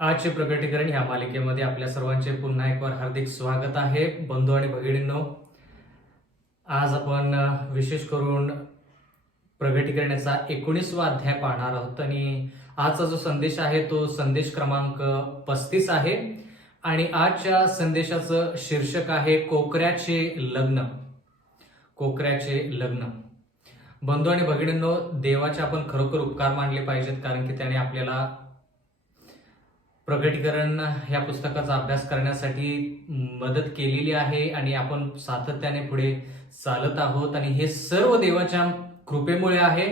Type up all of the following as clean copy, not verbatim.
आजचे प्रकटीकरण ह्या मालिकेमध्ये आपल्या सर्वांचे पुन्हा एक वार हार्दिक स्वागत आहे. बंधू आणि भगिनींनो, आज आपण विशेष करून प्रकटीकरणाचा 19वा अध्याय पाहणार आहोत आणि आजचा जो संदेश आहे तो संदेश क्रमांक 35 आहे आणि आजच्या संदेशाचं शीर्षक आहे कोकऱ्याचे लग्न. कोकऱ्याचे लग्न. बंधू आणि भगिनींनो, देवाचे आपण खरोखर उपकार मानले पाहिजेत, कारण की त्याने आपल्याला प्रकटीकरण ह्या पुस्तकाचा अभ्यास करण्यासाठी मदत केलेली आहे आणि आपण सातत्याने पुढे चालत आहोत आणि हे सर्व देवाच्या कृपेमुळे आहे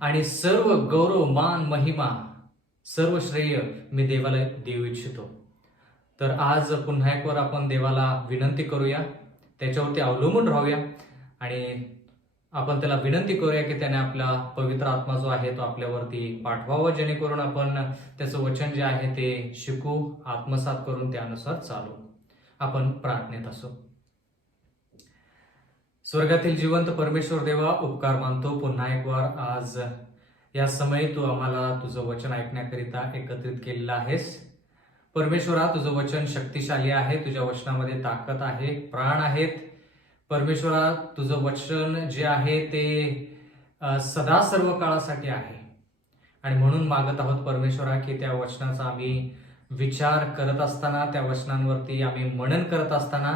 आणि सर्व गौरव, मान, महिमा, सर्व श्रेय मी देवाला देऊ इच्छितो. तर आज पुन्हा एक वर आपण देवाला विनंती करूया, त्याच्यावरती अवलंबून राहूया आणि आपण त्याला विनंती करूया की त्याने आपला पवित्र आत्मा जो आहे तो आपल्यावरती पाठवावा, जेणेकरून आपण त्याचं वचन जे आहे ते शिकू, आत्मसात करून त्यानुसार चालू. आपण प्रार्थनेत असू. स्वर्गातील जिवंत परमेश्वर देवा, उपकार मानतो पुन्हा एक वार आज या समयी तू आम्हाला तुझं वचन ऐकण्याकरिता एकत्रित केलेलं आहेस. परमेश्वरा, तुझं वचन शक्तिशाली आहे, तुझ्या वचनामध्ये ताकद आहे, प्राण आहेत. परमेश्वरा, तुझं वचन जे आहे ते सदा सर्व काळासाठी आहे आणि म्हणून मागत आहोत परमेश्वरा की त्या वचनाचा आम्ही विचार करत असताना, त्या वचनांवरती आम्ही मनन करत असताना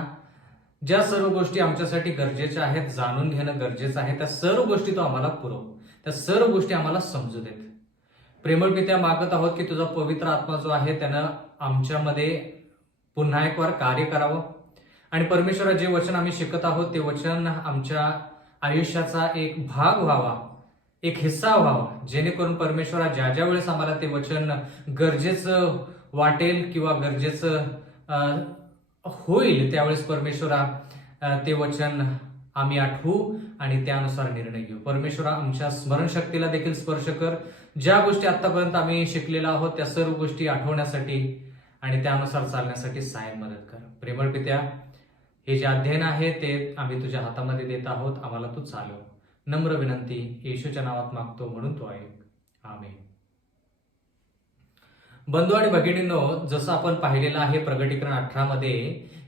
ज्या सर्व गोष्टी आमच्यासाठी गरजेच्या आहेत, जाणून घेणं गरजेचं आहे, त्या सर्व गोष्टी तो आम्हाला पुरव, त्या सर्व गोष्टी आम्हाला समजू देत. प्रेमळ पित्या, मागत आहोत की तुझा पवित्र आत्मा जो आहे त्यानं आमच्यामध्ये पुन्हा एक वार कार्य करावं आणि परमेश्वरा, जे वचन आम्ही शिकत आहोत ते वचन आमच्या आयुष्याचा एक भाग व्हावा, एक हिस्सा व्हावा, जेणेकरून परमेश्वरा ज्या ज्या वेळेस आम्हाला ते वचन गरजेचं वाटेल किंवा गरजेचं होईल त्यावेळेस परमेश्वरा ते वचन आम्ही आठवू आणि त्यानुसार निर्णय घेऊ. परमेश्वरा, आमच्या स्मरणशक्तीला देखील स्पर्श कर. ज्या गोष्टी आतापर्यंत आम्ही शिकलेल्या आहोत त्या सर्व गोष्टी आठवण्यासाठी आणि त्यानुसार चालण्यासाठी सहाय्य मदत कर. प्रेमळ पित्या, हे जे अध्ययन आहे ते आम्ही तुझ्या हातामध्ये देत आहोत, आम्हाला तू चालव. नम्र विनंती येशूच्या नावात मागतो, म्हणून तो ऐक. आमेन. बंधू आणि भगिनींनो, जसं आपण पाहिलेलं आहे प्रकटीकरण 18 मध्ये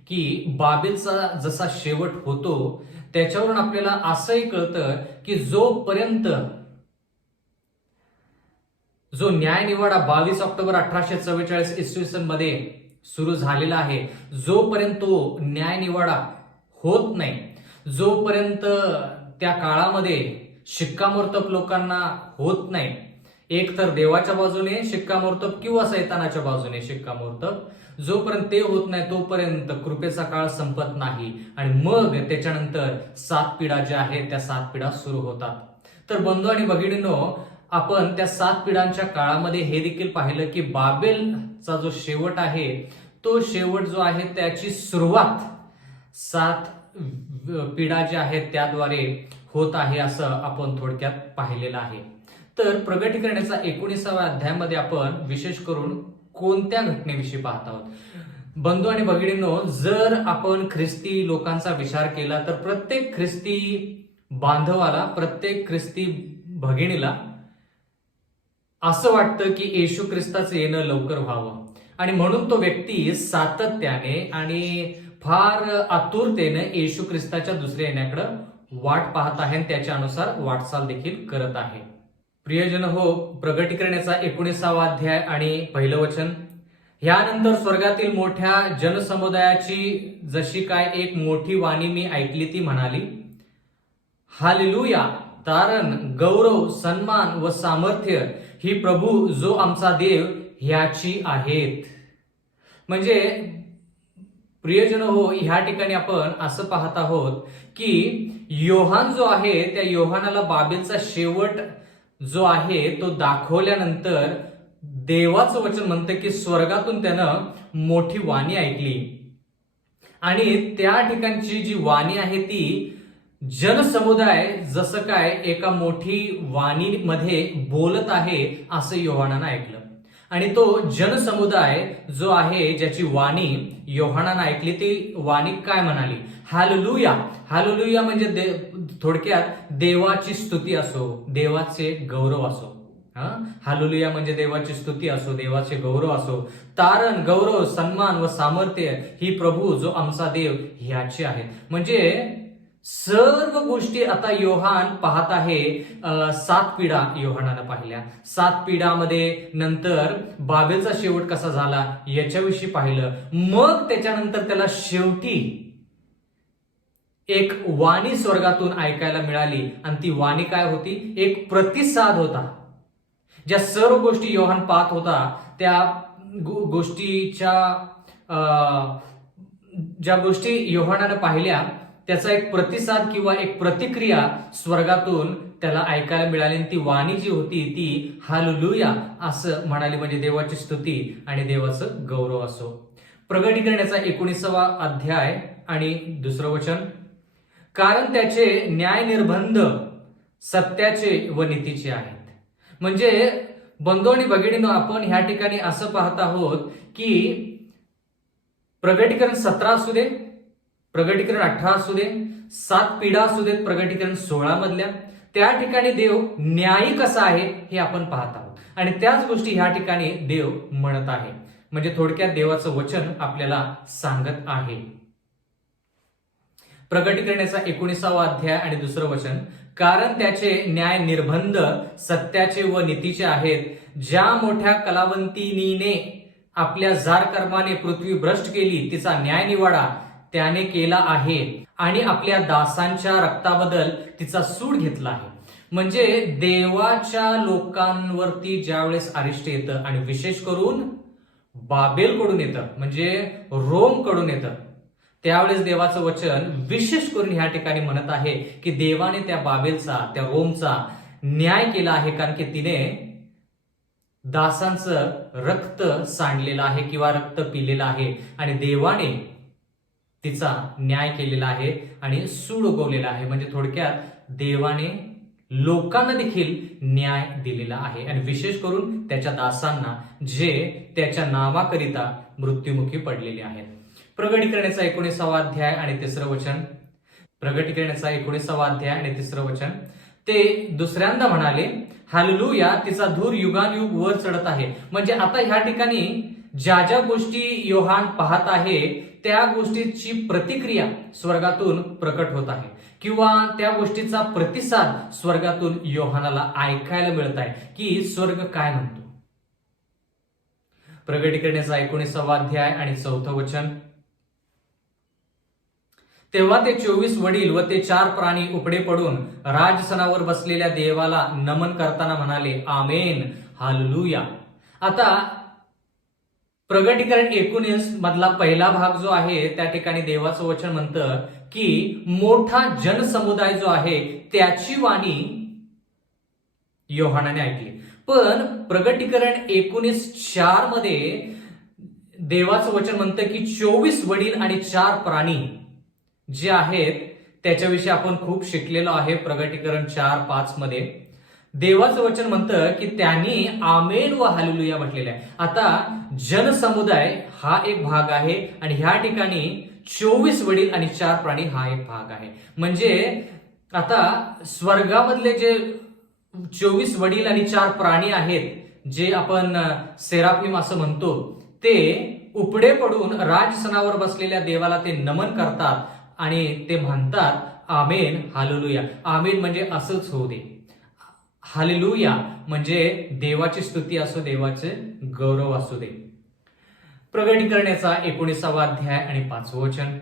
की बाबेलचा जसा शेवट होतो त्याच्यावरून आपल्याला असंही कळतं की जोपर्यंत जो न्यायनिवाडा 22 ऑक्टोबर 1844 इसवी सन मध्ये सुरू झालेला आहे, जोपर्यंत तो न्यायनिवाडा होत नाही, जोपर्यंत त्या काळामध्ये शिक्कामोर्तब लोकांना होत नाही, एक तर देवाच्या बाजूने शिक्कामोर्तब किंवा सैतानाच्या बाजूने शिक्कामोर्तब, जोपर्यंत ते होत नाही तोपर्यंत कृपेचा काळ संपत नाही आणि मग त्याच्यानंतर 7 पिढा ज्या आहेत त्या 7 पिढा सुरू होतात. तर बंधू आणि भगिनींनो, आपण त्या 7 पिढांच्या काळामध्ये हे देखील पाहिलं की बाबेलचा जो शेवट आहे तो शेवट जो आहे त्याची सुरुवात 7 पिढा ज्या आहेत त्याद्वारे होत आहे, असं आपण थोडक्यात पाहिलेलं आहे. तर प्रकटीकरणाचा 19व्या अध्यायामध्ये आपण विशेष करून कोणत्या घटनेविषयी पाहत आहोत? बंधू आणि भगिनींनो, जर आपण ख्रिस्ती लोकांचा विचार केला तर प्रत्येक ख्रिस्ती बांधवाला, प्रत्येक ख्रिस्ती भगिनीला असं वाटतं की येशू ख्रिस्ताचं येणं लवकर व्हावं आणि म्हणून तो व्यक्ती सातत्याने आणि फार आतुरतेने येशू ख्रिस्ताच्या दुसऱ्या येण्याकडे वाट पाहत आहे आणि त्याच्या अनुसार वाटचाल देखील करत आहे. प्रियजन हो, प्रकटीकरणाचा 19वा अध्याय आणि पहिलं वचन. ह्यानंतर स्वर्गातील मोठ्या जनसमुदायाची जशी काय एक मोठी वाणी मी ऐकली, ती म्हणाली, हालेलुया, तारण, गौरव, सन्मान व सामर्थ्य ही प्रभू जो आमचा देव ह्याची आहेत. म्हणजे प्रियजन हो, ह्या ठिकाणी आपण असं पाहत आहोत की योहान जो आहे त्या योहानाला बाबेलचा शेवट जो आहे तो दाखवल्यानंतर देवाचं वचन म्हणतं की स्वर्गातून त्यानं मोठी वाणी ऐकली आणि त्या ठिकाणची जी वाणी आहे ती जनसमुदाय जसं काय एका मोठी वाणीमध्ये बोलत आहे असं योहानानं ऐकलं आणि तो जनसमुदाय जो आहे ज्याची वाणी योहानानं ऐकली ती वाणी काय म्हणाली? हालेलुया. हालेलुया म्हणजे थोडक्यात देवाची स्तुती असो, देवाचे गौरव असो. हालेलुया म्हणजे देवाची स्तुती असो, देवाचे गौरव असो, तारण, गौरव, सन्मान व सामर्थ्य ही प्रभू जो आमचा देव ह्याचे आहेत. म्हणजे सर्व गोष्टी आता योहान पाहत आहे. 7 पिढा योहानानं पाहिल्या. 7 पिढामध्ये नंतर बाबेलचा शेवट कसा झाला याच्याविषयी पाहिलं. मग त्याच्यानंतर त्याला शेवटी एक वाणी स्वर्गातून ऐकायला मिळाली आणि ती वाणी काय होती? एक प्रतिसाद होता. ज्या सर्व गोष्टी योहान पाहत होता त्या गोष्टीच्या ज्या गोष्टी योहानानं पाहिल्या त्याचा एक प्रतिसाद किंवा एक प्रतिक्रिया स्वर्गातून त्याला ऐकायला मिळाली. ती वाणी जी होती ती हालेलुया असं म्हणाली, म्हणजे देवाची स्तुती आणि देवाचं गौरव असो. प्रगटीकरणाचा 19वा अध्याय आणि 2रं वचन. कारण त्याचे न्याय निर्बंध सत्याचे व नीतीचे आहेत. म्हणजे बंधू आणि भगिनींनो, आपण ह्या ठिकाणी असं पाहत आहोत की प्रगटीकरण 17 असू दे, प्रगटीकरण 18 असू दे, 7 पिढा असू देत, प्रगटीकरण 16 मधल्या, त्या ठिकाणी देव न्यायी कसा आहे हे आपण पाहत आहोत. आणि त्याच गोष्टी ह्या ठिकाणी देव म्हणत आहे. म्हणजे थोडक्यात देवाचं वचन आपल्याला सांगत आहे. प्रगटीकरणाचा 19वा अध्याय आणि 2रं वचन. कारण त्याचे न्याय निर्बंध सत्याचे व नीतीचे आहेत. ज्या मोठ्या कलावंतिनीने आपल्या जार कर्माने पृथ्वी भ्रष्ट केली तिचा न्याय निवाडा त्याने केला आहे आणि आपल्या दासांच्या रक्ताबद्दल तिचा सूड घेतला आहे. म्हणजे देवाच्या लोकांवरती ज्यावेळेस अरिष्ट येतं आणि विशेष करून बाबेलकडून येतं, म्हणजे रोम कडून येतं, त्यावेळेस देवाचं वचन विशेष करून ह्या ठिकाणी म्हणत आहे की देवाने त्या बाबेलचा, त्या रोमचा न्याय केला आहे. कारण की तिने दासांचं रक्त सांडलेलं आहे किंवा रक्त पिलेलं आहे आणि देवाने तिचा न्याय केलेला आहे आणि सूड उगवलेला आहे. म्हणजे थोडक्यात देवाने लोकांना देखील न्याय दिलेला आहे आणि विशेष करून त्याच्या दासांना जे त्याच्या नावाकरिता मृत्युमुखी पडलेले आहेत. प्रगटीकरणाचा 19वा अध्याय आणि 3रं वचन. प्रगटीकरणाचा 19वा अध्याय आणि 3रं वचन. ते दुसऱ्यांदा म्हणाले, हालेलुया, तिचा धूर युगानुयुग वर चढत आहे. म्हणजे आता ह्या ठिकाणी ज्या ज्या गोष्टी योहान पाहत आहे त्या गोष्टीची प्रतिक्रिया स्वर्गातून प्रकट होत आहे किंवा त्या गोष्टीचा प्रतिसाद स्वर्गातून योहानाला ऐकायला मिळत आहे की स्वर्ग काय म्हणतो. प्रगटीकरणाचा 19वा अध्याय आणि 4थं वचन. तेव्हा ते 24 वडील व ते 4 प्राणी उपडे पडून राजसनावर बसलेल्या देवाला नमन करताना म्हणाले, आमेन, हालेलुया. आता प्रगटीकरण 19 मधला पहिला भाग जो आहे त्या ठिकाणी देवाचं वचन म्हणतं की मोठा जनसमुदाय जो आहे त्याची वाणी योहानाने ऐकली. पण प्रगटीकरण 19:4 मध्ये देवाचं वचन म्हणतं की 24 वडील आणि 4 प्राणी जे आहेत त्याच्याविषयी आपण खूप शिकलेलो आहे. प्रगटीकरण 4:5 मध्ये देवाचं वचन म्हणतं की त्यांनी आमेन व हालेलुया म्हटलेलं आहे. आता जनसमुदाय हा एक भाग आहे आणि ह्या ठिकाणी 24 वडील आणि 4 प्राणी हा एक भाग आहे. म्हणजे आता स्वर्गामधले जे 24 वडील आणि 4 प्राणी आहेत जे आपण सेराफिम असं म्हणतो ते उपडे पडून राजसनावर बसलेल्या देवाला ते नमन करतात आणि ते म्हणतात, आमेन, हालेलुया. आमेन म्हणजे असंच होऊ दे, हालेलुया म्हणजे देवाची स्तुती असो, देवाचे गौरव असू दे. प्रगटीकरणाचा 19वा अध्याय आणि 5वं वचन.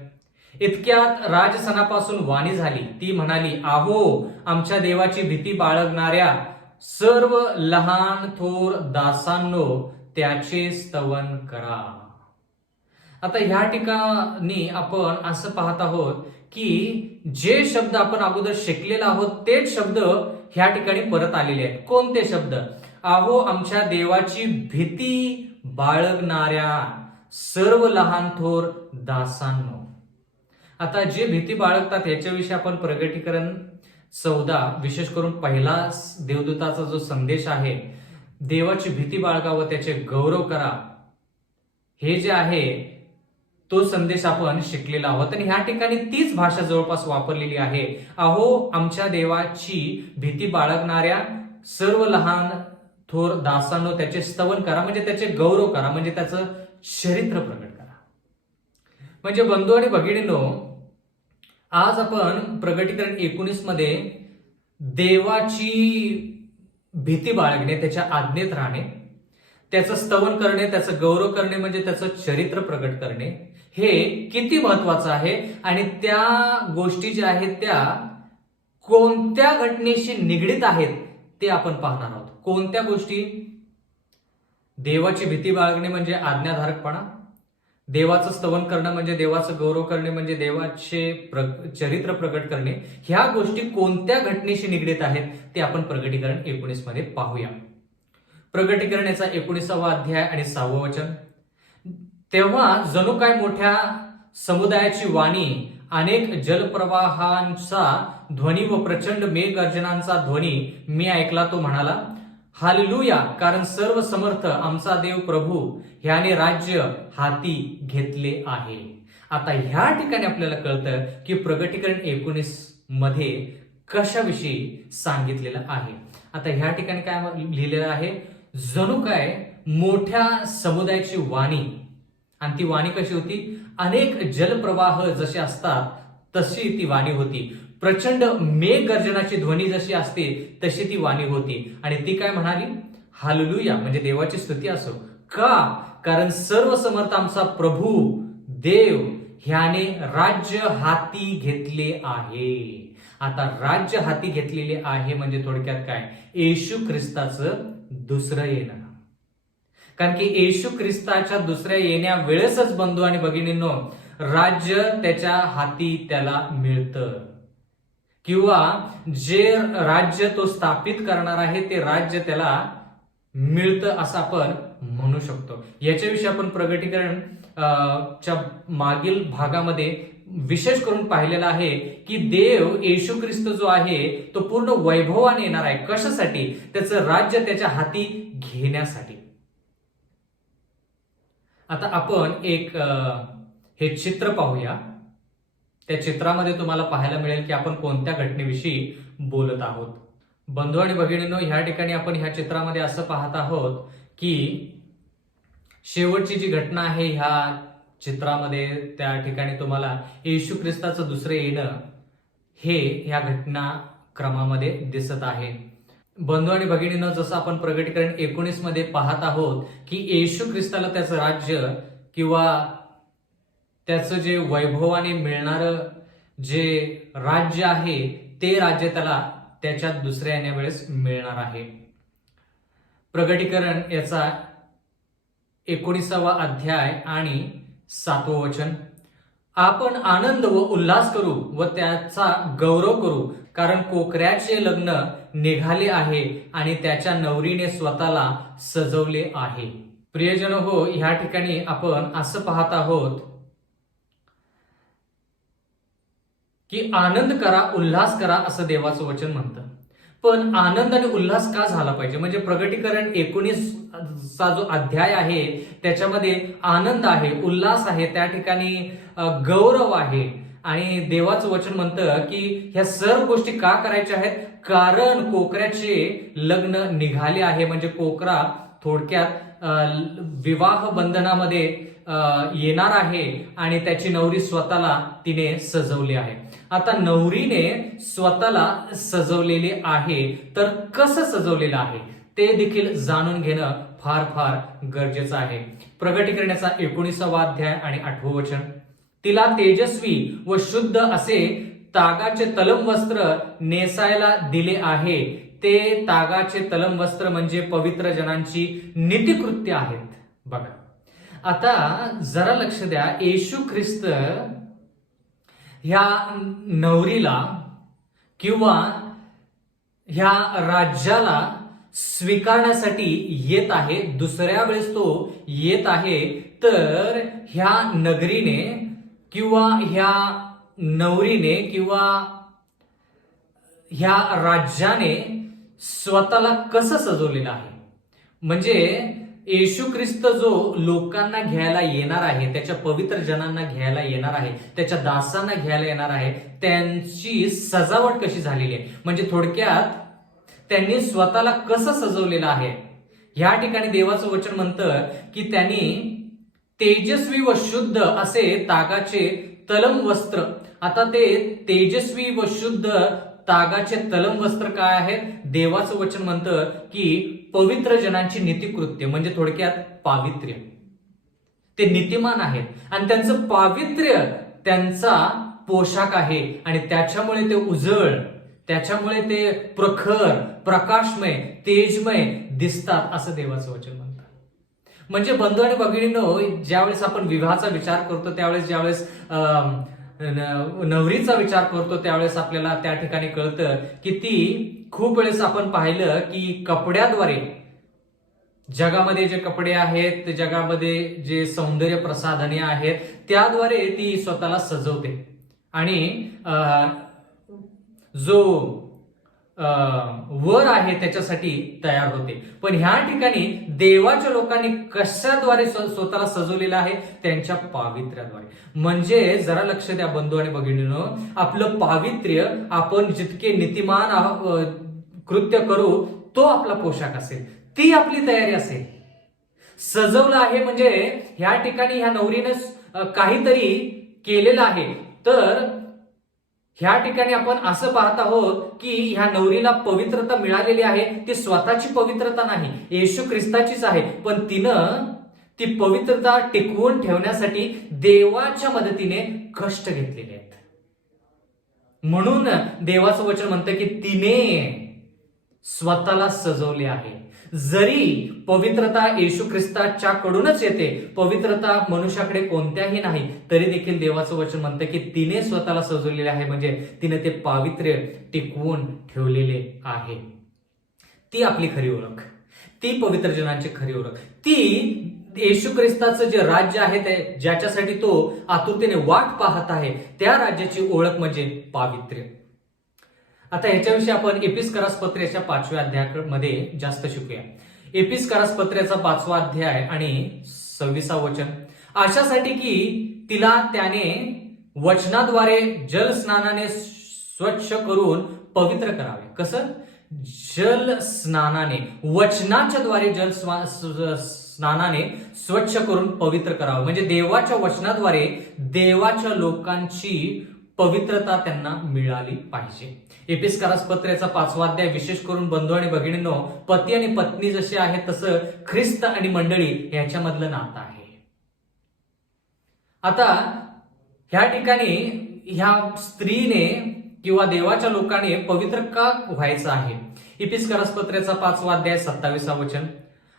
इतक्यात राजसनापासून वाणी झाली. ती म्हणाली, आहो, आमच्या देवाची भीती बाळगणाऱ्या सर्व लहान थोर दासांनो त्याचे स्तवन करा. आता ह्या ठिकाणी आपण असं पाहत आहोत की जे शब्द आपण अगोदर शिकलेला आहोत तेच शब्द ह्या ठिकाणी परत आलेले आहेत. कोणते शब्द? आहो, आमच्या देवाची भीती बाळगणाऱ्या सर्व लहान थोर दासांनो. आता जे भीती बाळगतात याच्याविषयी आपण प्रगटीकरण 14 विशेष करून पहिला देवदूताचा जो संदेश आहे, देवाची भीती बाळगा व त्याचे गौरव करा, हे जे आहे तो संदेश आपण शिकलेला आहोत. आणि ह्या ठिकाणी तीच भाषा जवळपास वापरलेली आहे. अहो, आमच्या देवाची भीती बाळगणाऱ्या सर्व लहान थोर दासांनो त्याचे स्तवन करा, म्हणजे त्याचे गौरव करा, म्हणजे त्याचं चरित्र प्रकट करा. म्हणजे बंधू आणि भगिनींनो, आज आपण प्रगटीकरण 19 मध्ये देवाची भीती बाळगणे, त्याच्या आज्ञेत राहणे, त्याचं स्तवन करणे, त्याचं गौरव करणे, म्हणजे त्याचं चरित्र प्रकट करणे, हे किती महत्वाचं आहे आणि त्या गोष्टी ज्या आहेत त्या कोणत्या घटनेशी निगडीत आहेत ते आपण पाहणार आहोत. कोणत्या गोष्टी? देवाची भीती बाळगणे म्हणजे आज्ञाधारकपणा, देवाचं स्तवन करणं म्हणजे देवाचं गौरव करणे, म्हणजे देवाचे चरित्र प्रकट करणे. ह्या गोष्टी कोणत्या घटनेशी निगडीत आहेत ते आपण प्रगटीकरण 19 मध्ये पाहूया. प्रगटीकरण याचा 19वा अध्याय आणि 6वं वचन. तेव्हा जणू काय मोठ्या समुदायाची वाणी, अनेक जलप्रवाहांचा ध्वनी व प्रचंड मेघगर्जनांचा ध्वनी मी ऐकला. तो म्हणाला, हालेलुया, कारण सर्व समर्थ आमचा देव प्रभू ह्याने राज्य हाती घेतले आहे. आता ह्या ठिकाणी आपल्याला कळतं की प्रगटीकरण 19 मध्ये कशाविषयी सांगितलेलं आहे. आता ह्या ठिकाणी काय लिहिलेलं आहे? जणू काय मोठ्या समुदायाची वाणी, आणि ती वाणी कशी होती? अनेक जलप्रवाह जसे असतात तशी ती वाणी होती. प्रचंड मेघगर्जनाची ध्वनी जशी असते तशी ती वाणी होती. आणि ती काय म्हणाली? हालेलुया, म्हणजे देवाची स्तुती असो. का? कारण सर्व समर्थ आमचा प्रभू देव ह्याने राज्य हाती घेतले आहे. आता राज्य हाती घेतलेले आहे म्हणजे थोडक्यात काय? येशू ख्रिस्ताचं दुसरं येणं. कारण की येशू ख्रिस्ताच्या दुसऱ्या येण्या वेळेसच बंधू आणि भगिनींनो, राज्य त्याच्या हाती त्याला मिळतं, किंवा जे राज्य तो स्थापित करणार आहे ते राज्य त्याला मिळतं असं आपण म्हणू शकतो. याच्याविषयी आपण प्रगटीकरण च्या मागील भागामध्ये विशेष करून पाहिलेलं आहे की देव येशू ख्रिस्त जो आहे तो पूर्ण वैभवाने येणार आहे. कशासाठी? त्याचं राज्य त्याच्या हाती घेण्यासाठी. आता आपण एक हे चित्र पाहूया. त्या चित्रामध्ये तुम्हाला पाहायला मिळेल की आपण कोणत्या घटनेविषयी बोलत आहोत. बंधू आणि भगिनींनो, ह्या ठिकाणी आपण ह्या चित्रामध्ये असं पाहत आहोत की शेवटची जी घटना आहे ह्या चित्रामध्ये, त्या ठिकाणी तुम्हाला येशू ख्रिस्ताचं दुसरे येणं हे ह्या घटना क्रमामध्ये दिसत आहे. बंधू आणि भगिनींनो, जसं आपण प्रगटीकरण 19 मध्ये पाहत आहोत की येशू ख्रिस्ताला त्याचं राज्य किंवा त्याचं जे वैभवाने मिळणारं जे राज्य आहे ते राज्य त्याला त्याच्या दुसऱ्या येण्यावेळेस मिळणार आहे. प्रगटीकरण याचा 19वा अध्याय आणि 7वं वचन. आपण आनंद व उल्हास करू व त्याचा गौरव करू, कारण कोकऱ्याचे लग्न निघाले आहे आणि त्याच्या नवरीने स्वतःला सजवले आहे. प्रियजन हो, ह्या ठिकाणी आपण असं पाहत आहोत की आनंद करा, उल्हास करा असं देवाचं वचन म्हणतं. पण आनंद आणि उल्हास का झाला पाहिजे? म्हणजे प्रगटीकरण 19 चा जो अध्याय आहे त्याच्यामध्ये आनंद आहे, उल्हास आहे, त्या ठिकाणी गौरव आहे. आणि देवाचं वचन म्हणतं की ह्या सर्व गोष्टी का करायच्या आहेत? कारण कोकऱ्याचे लग्न निघाले आहे. म्हणजे कोकरा थोडक्यात विवाह बंधनामध्ये येणार आहे आणि त्याची नवरी स्वतःला तिने सजवली आहे. आता नवरीने स्वतःला सजवलेले आहे, तर कसं सजवलेलं आहे ते देखील जाणून घेणं फार फार गरजेचं आहे. प्रगटीकरणाचा 19वा अध्याय आणि 8वं वचन. तिला तेजस्वी व शुद्ध असे तागाचे तलम वस्त्र नेसायला दिले आहे. ते तागाचे तलम वस्त्र म्हणजे पवित्र जनांची नीतिकृत्य आहेत. बघा, आता जरा लक्ष द्या. येशू ख्रिस्त ह्या नवरीला किंवा ह्या राज्याला स्वीकारण्यासाठी येत आहे. दुसऱ्या वेळेस तो येत आहे, तर ह्या नगरीने किंवा ह्या नवरीने किंवा ह्या राज्याने स्वतःला कसं सजवलेलं आहे? म्हणजे येशू ख्रिस्त जो लोकांना घ्यायला येणार आहे, त्याच्या पवित्र जनांना घ्यायला येणार आहे, त्याच्या दासांना घ्यायला येणार आहे, त्यांची सजावट कशी झालेली आहे? म्हणजे थोडक्यात त्यांनी स्वतःला कसं सजवलेलं आहे ह्या ठिकाणी देवाचं वचन म्हणतं की त्यांनी तेजस्वी व शुद्ध असे तागाचे तलम वस्त्र. आता ते तेजस्वी व शुद्ध तागाचे तलम वस्त्र काय आहेत? देवाचं वचन म्हणतं की पवित्र जनांची नीतिकृत्य, म्हणजे थोडक्यात पावित्र्य. ते नीतिमान आहेत आणि त्यांचं पावित्र्य त्यांचा पोशाख आहे आणि त्याच्यामुळे ते उजळ, त्याच्यामुळे ते प्रखर, प्रकाशमय, तेजमय दिसतात, असं देवाचं वचन म्हणतं. म्हणजे बंधू आणि भगिनींनो, ज्यावेळेस आपण विवाहाचा विचार करतो, त्यावेळेस ज्यावेळेस नवरीचा विचार करतो, त्यावेळेस आपल्याला त्या ठिकाणी कळतं की ती खूप वेळेस आपण पाहिलं की कपड्याद्वारे, जगामध्ये जे कपडे आहेत, जगामध्ये जे सौंदर्य प्रसाधने आहेत, त्याद्वारे ती स्वतःला सजवते आणि जो वर आहे त्याच्यासाठी तयार होते. पण ह्या ठिकाणी देवाच्या लोकांनी कशाद्वारे स्वतःला सजवलेलं आहे? त्यांच्या पावित्र्याद्वारे. म्हणजे जरा लक्ष द्या बंधू आणि भगिनींनो, आपलं पावित्र्य, आपण जितके नीतिमान कृत्य करू तो आपला पोशाख असेल, ती आपली तयारी असेल. सजवलं आहे म्हणजे ह्या ठिकाणी ह्या नवरीने काहीतरी केलेलं आहे. तर ह्या ठिकाणी आपण असं पाहत आहोत की ह्या नवरीला पवित्रता मिळालेली आहे. ती स्वतःची पवित्रता नाही, येशू ख्रिस्ताचीच आहे. पण तिनं ती पवित्रता टिकवून ठेवण्यासाठी देवाच्या मदतीने कष्ट घेतलेले आहेत. म्हणून देवाचं वचन म्हणतं की तिने स्वतःला सजवले आहे. जरी पवित्रता येशू ख्रिस्ताच्या कडूनच येते, पवित्रता मनुष्याकडे कोणत्याही नाही, तरी देखील देवाचं वचन म्हणतं की तिने स्वतःला सजवलेले आहे. म्हणजे तिने ते पावित्र्य टिकवून ठेवलेले आहे. ती आपली खरी ओळख, ती पवित्र जनांची खरी ओळख, ती येशू ख्रिस्ताचं जे राज्य आहे, ते ज्याच्यासाठी तो आतुरतेने वाट पाहत आहे, त्या राज्याची ओळख म्हणजे पावित्र्य. आता ह्याच्याविषयी आपण एपिस्करास पत्र्याच्या 5व्या अध्यायामध्ये जास्त शिकूया. एपिस्करास पत्र्याचा 5वा अध्याय आणि 26वा वचन. अशासाठी की तिला त्याने वचनाद्वारे जल स्नानाने स्वच्छ करून पवित्र करावे. कसं? जल स्नानाने, वचनाच्या द्वारे जल स्नानाने स्वच्छ करून पवित्र करावं. म्हणजे देवाच्या वचनाद्वारे देवाच्या लोकांची पवित्रता त्यांना मिळाली पाहिजे. एपिस्करास पत्र्याचा 5वा अध्याय विशेष करून बंधू आणि भगिनींनो, पती आणि पत्नी जसे आहेत तसं ख्रिस्त आणि मंडळी ह्याच्यामधलं नातं आहे. आता ह्या ठिकाणी ह्या स्त्रीने किंवा देवाच्या लोकांनी पवित्र का व्हायचं आहे? एपिस्करास पत्र्याचा 5वा अध्याय 27वा वचन.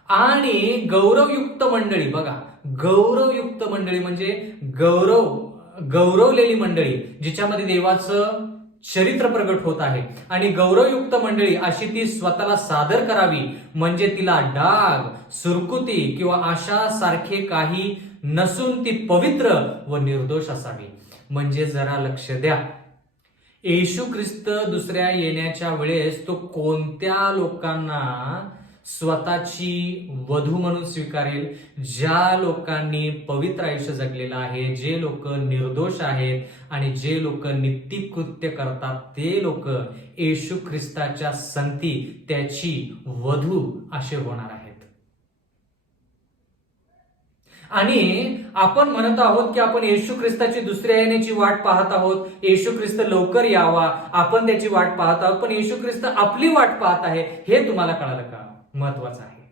आणि गौरवयुक्त मंडळी, बघा, गौरवयुक्त मंडळी म्हणजे गौरवलेली मंडळी, जिच्यामध्ये देवाचं चरित्र प्रगट होत आहे. आणि गौरवयुक्त मंडळी अशी ती स्वतःला सादर करावी, म्हणजे तिला डाग, सुरकुती किंवा आशा सारखे काही नसून ती पवित्र व निर्दोष असावी. म्हणजे जरा लक्ष द्या, येशू ख्रिस्त दुसऱ्या येण्याच्या वेळेस तो कोणत्या लोकांना स्वतःची वधू म्हणून स्वीकारेल? ज्या लोकांनी पवित्र आयुष्य जगलेलं आहे, जे लोक निर्दोष आहेत आणि जे लोक नित्यकृत्य करतात, ते लोक येशू ख्रिस्ताच्या संगती त्याची वधू असे होणार आहेत. आणि आपण म्हणत आहोत की आपण येशू ख्रिस्ताची दुसऱ्या येण्याची वाट पाहत आहोत, येशू ख्रिस्त लवकर यावा, आपण त्याची वाट पाहत आहोत. पण येशू ख्रिस्त आपली वाट पाहत आहे, हे तुम्हाला कळालं का? महत्वाचं आहे.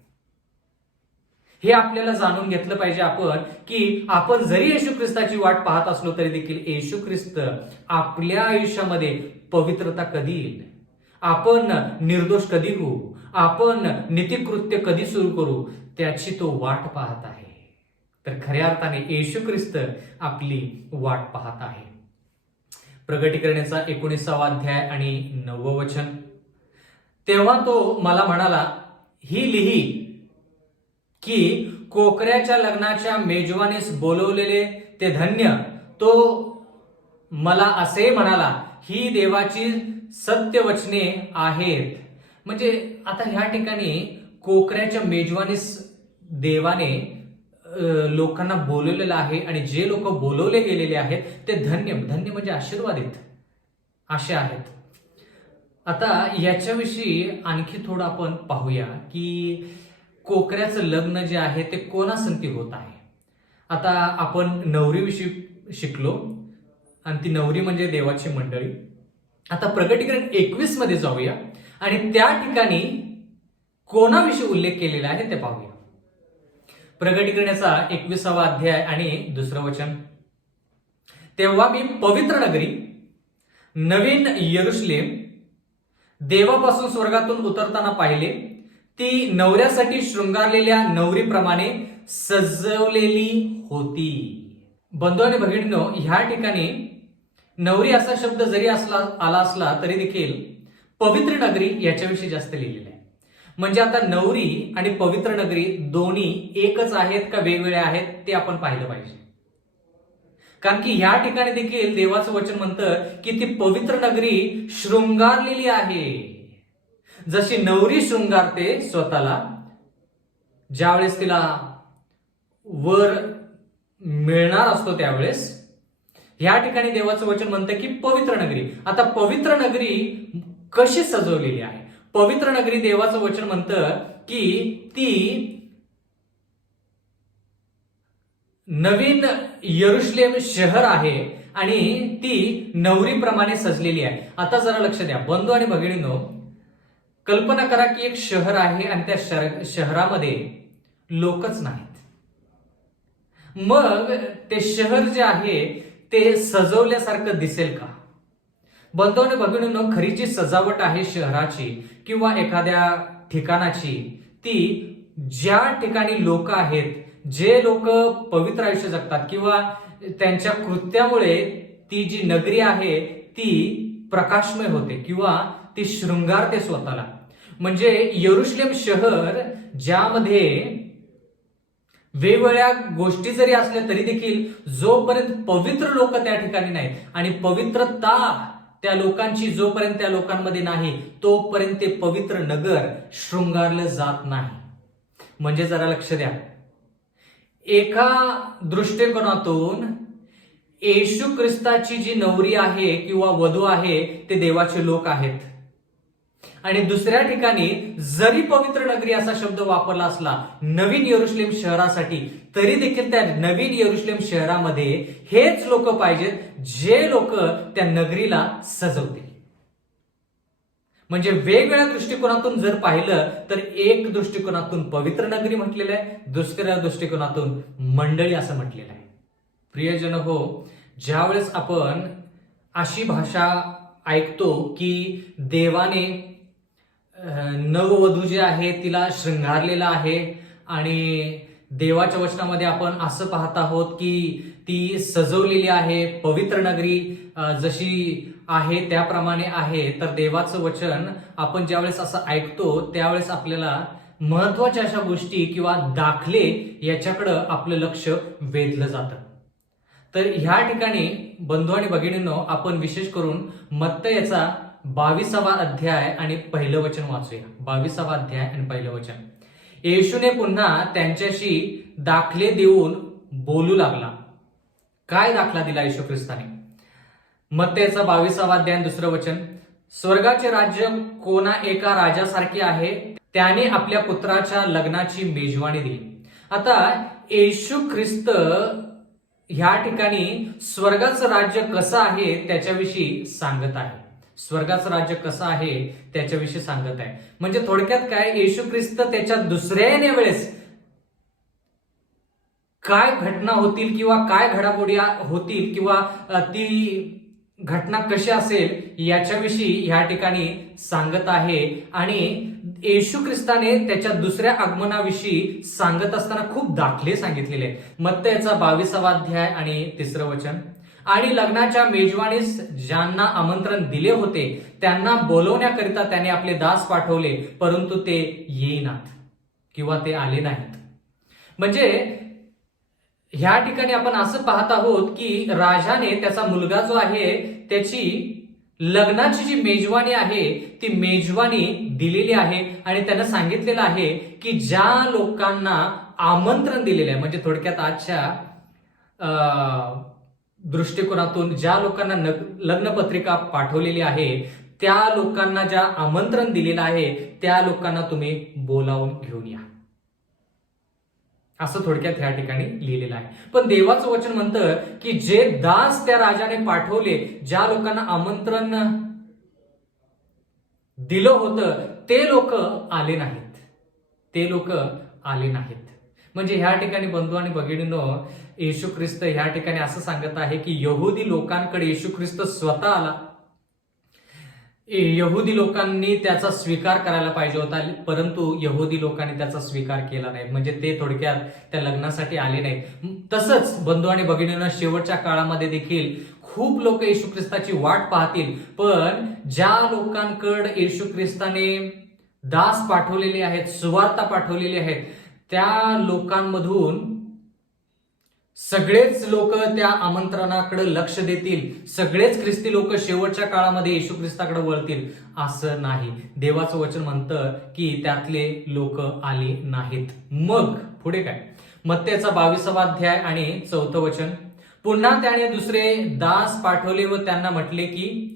हे आपल्याला जाणून घेतलं पाहिजे आपण, की आपण जरी येशू ख्रिस्ताची वाट पाहत असलो तरी देखील येशू ख्रिस्त आपल्या आयुष्यामध्ये पवित्रता कधी येईल, आपण निर्दोष कधी होऊ, आपण नीतिकृत्य कधी सुरू करू, त्याची तो वाट पाहत आहे. तर खऱ्या अर्थाने येशू ख्रिस्त आपली वाट पाहत आहे. प्रगटीकरणाचा 19वा अध्याय आणि 9वं वचन. तेव्हा तो मला म्हणाला, ही लिही की कोकऱ्याच्या लग्नाच्या मेजवानीस बोलवलेले ते धन्य. तो मला असे म्हणाला, ही देवाची सत्य वचने आहेत. म्हणजे आता ह्या ठिकाणी कोकऱ्याच्या मेजवानीस देवाने लोकांना बोलवलेलं आहे आणि जे लोक बोलवले गेलेले आहेत ते धन्य, धन्य म्हणजे आशीर्वादित असे आहेत. आता याच्याविषयी आणखी थोडं आपण पाहूया की कोकऱ्याचं लग्न जे आहे ते कोणासंगती होत आहे. आता आपण नवरीविषयी शिकलो आणि ती नवरी म्हणजे देवाची मंडळी. आता प्रकटीकरण 21 मध्ये जाऊया आणि त्या ठिकाणी कोणाविषयी उल्लेख केलेला आहे ते पाहूया. प्रकटीकरणाचा 21वा अध्याय आणि 2रं वचन. तेव्हा मी पवित्र नगरी नवीन यरुशलेम देवापासून स्वर्गातून उतरताना पाहिले. ती नवऱ्यासाठी शृंगारलेल्या नवरीप्रमाणे सजवलेली होती. बंधू आणि भगिनींनो, ह्या ठिकाणी नवरी असा शब्द जरी आला असला तरी देखील पवित्र नगरी याच्याविषयी जास्त लिहिलेलं आहे. म्हणजे आता नवरी आणि पवित्र नगरी दोन्ही एकच आहेत का वेगवेगळे आहेत ते आपण पाहिलं पाहिजे. कारण की ह्या ठिकाणी देखील देवाचं वचन म्हणतं की ती पवित्र नगरी शृंगारलेली आहे. जशी नवरी शृंगारते स्वतःला ज्यावेळेस तिला वर मिळणार असतो त्यावेळेस, ह्या ठिकाणी देवाचं वचन म्हणतं की पवित्र नगरी. आता पवित्र नगरी कशी सजवलेली आहे? पवित्र नगरी देवाचं वचन म्हणतं की ती नवीन यरुशलेम शहर आहे आणि ती नवरीप्रमाणे सजलेली आहे. आता जरा लक्ष द्या बंधू आणि भगिनींनो, कल्पना करा की एक शहर आहे आणि त्या शहरामध्ये लोकच नाहीत. मग ते शहर जे आहे ते सजवल्यासारखं दिसेल का? बंधू आणि भगिनींनो, खरी जी सजावट आहे शहराची किंवा एखाद्या ठिकाणाची, ती ज्या ठिकाणी लोक आहेत, जे लोक पवित्र आयुष्य जगतात किंवा त्यांच्या कृत्यामुळे ती जी नगरी आहे ती प्रकाशमय होते किंवा ती शृंगारते स्वतःला. म्हणजे यरुशलेम शहर ज्यामध्ये वेगवेगळ्या गोष्टी जरी असल्या तरी देखील जोपर्यंत पवित्र लोक त्या ठिकाणी नाहीत आणि पवित्रता त्या लोकांची जोपर्यंत त्या लोकांमध्ये नाही तोपर्यंत ते पवित्र नगर शृंगारलं जात नाही. म्हणजे जरा लक्ष द्या, एका दृष्टिकोनातून येशू ख्रिस्ताची जी नवरी आहे किंवा वधू आहे ते देवाचे लोक आहेत आणि दुसऱ्या ठिकाणी जरी पवित्र नगरी असा शब्द वापरला असला नवीन यरुशलेम शहरासाठी, तरी देखील त्या नवीन यरुशलेम शहरामध्ये हेच लोक पाहिजेत जे लोक त्या नगरीला सजवतील. म्हणजे वेगवेगळ्या दृष्टिकोनातून जर पाहिलं तर एक दृष्टिकोनातून पवित्र नगरी म्हटलेलं आहे, दुसऱ्या दृष्टिकोनातून मंडळी असं म्हटलेलं आहे. प्रियजन हो, ज्यावेळेस आपण अशी भाषा ऐकतो की देवाने नववधू जे आहे तिला शृंगारलेला आहे आणि देवाच्या वचनामध्ये आपण असं पाहत आहोत की ती सजवलेली आहे, पवित्र नगरी जशी आहे त्याप्रमाणे आहे, तर देवाचं वचन आपण ज्यावेळेस असं ऐकतो त्यावेळेस आपल्याला महत्वाच्या अशा गोष्टी किंवा दाखले याच्याकडं आपलं लक्ष वेधलं जातं. तर ह्या ठिकाणी बंधू आणि भगिनींनो, आपण विशेष करून मत्तयाचा 22वा अध्याय आणि 1लं वचन वाचूया. 22वा अध्याय आणि 1लं वचन. येशूने पुन्हा त्यांच्याशी दाखले देऊन बोलू लागला. काय दाखला दिला येशू ख्रिस्ताने? मत्तयाचा 22वा अध्याय आणि 2रं वचन. स्वर्गाचे राज्य कोणा एका राजासारखे आहे, त्याने आपल्या पुत्राच्या लग्नाची मेजवानी दिली. आता येशू ख्रिस्त ह्या ठिकाणी स्वर्गाचं राज्य कसं आहे त्याच्याविषयी सांगत आहे. स्वर्गाचं राज्य कसं आहे त्याच्याविषयी सांगत आहे. म्हणजे थोडक्यात काय, येशू ख्रिस्त त्याच्या दुसऱ्या येण्यावेळेस काय घटना होतील किंवा काय घडामोडी होतील किंवा ती घटना कशी असेल याच्याविषयी या ठिकाणी सांगत आहे. आणि येशू ख्रिस्ताने त्याच्या दुसऱ्या आगमनाविषयी सांगत असताना खूप दाखले सांगितलेले. मत्तयाचा 22वा अध्याय आणि 3रं वचन. आणि लग्नाच्या मेजवानीस ज्यांना आमंत्रण दिले होते त्यांना बोलवण्याकरिता त्याने आपले दास पाठवले, परंतु ते येईनात किंवा ते आले नाहीत. म्हणजे ह्या ठिकाणी आपण असं पाहत आहोत की राजाने त्याचा मुलगा जो आहे त्याची लग्नाची जी मेजवानी आहे ती मेजवानी दिलेली आहे आणि त्यानं सांगितलेलं आहे की ज्या लोकांना आमंत्रण दिलेलं आहे, म्हणजे थोडक्यात आजच्या दृष्टिकोनातून ज्या लोकांना लग्नपत्रिका पाठवलेली आहे त्या लोकांना ज्या आमंत्रण दिलेलं आहे त्या लोकांना तुम्ही बोलावून घेऊन या. असं थोडक्यात ह्या ठिकाणी लिहिलेलं आहे. पण देवाचं वचन म्हणतं की जे दास त्या राजाने पाठवले, ज्या लोकांना आमंत्रण दिलं होतं ते लोक आले नाहीत. ते लोक आले नाहीत. म्हणजे ह्या ठिकाणी बंधू आणि भगिनींनो, येशू ख्रिस्त ह्या ठिकाणी असं सांगत आहे की यहुदी लोकांकडे येशू ख्रिस्त स्वतः आला. यहुदी लोकांनी त्याचा स्वीकार करायला पाहिजे होता, परंतु यहुदी लोकांनी त्याचा स्वीकार केला नाही. म्हणजे ते थोडक्यात त्या लग्नासाठी आले नाहीत. तसंच बंधू आणि भगिनींना शेवटच्या काळामध्ये देखील खूप लोक येशू ख्रिस्ताची वाट पाहतील, पण ज्या लोकांकडे येशू ख्रिस्ताने दास पाठवलेले आहेत, सुवार्ता पाठवलेली आहेत, त्या लोकांमधून सगळेच लोक त्या आमंत्रणाकडे लक्ष देतील, सगळेच ख्रिस्ती लोक शेवटच्या काळामध्ये येशू ख्रिस्ताकडे वळतील असं नाही. देवाचं वचन म्हणतं की त्यातले लोक आले नाहीत. मग पुढे काय? मत्तेचा 22वा अध्याय आणि 4थं वचन. पुन्हा त्याने दुसरे दास पाठवले व त्यांना म्हटले की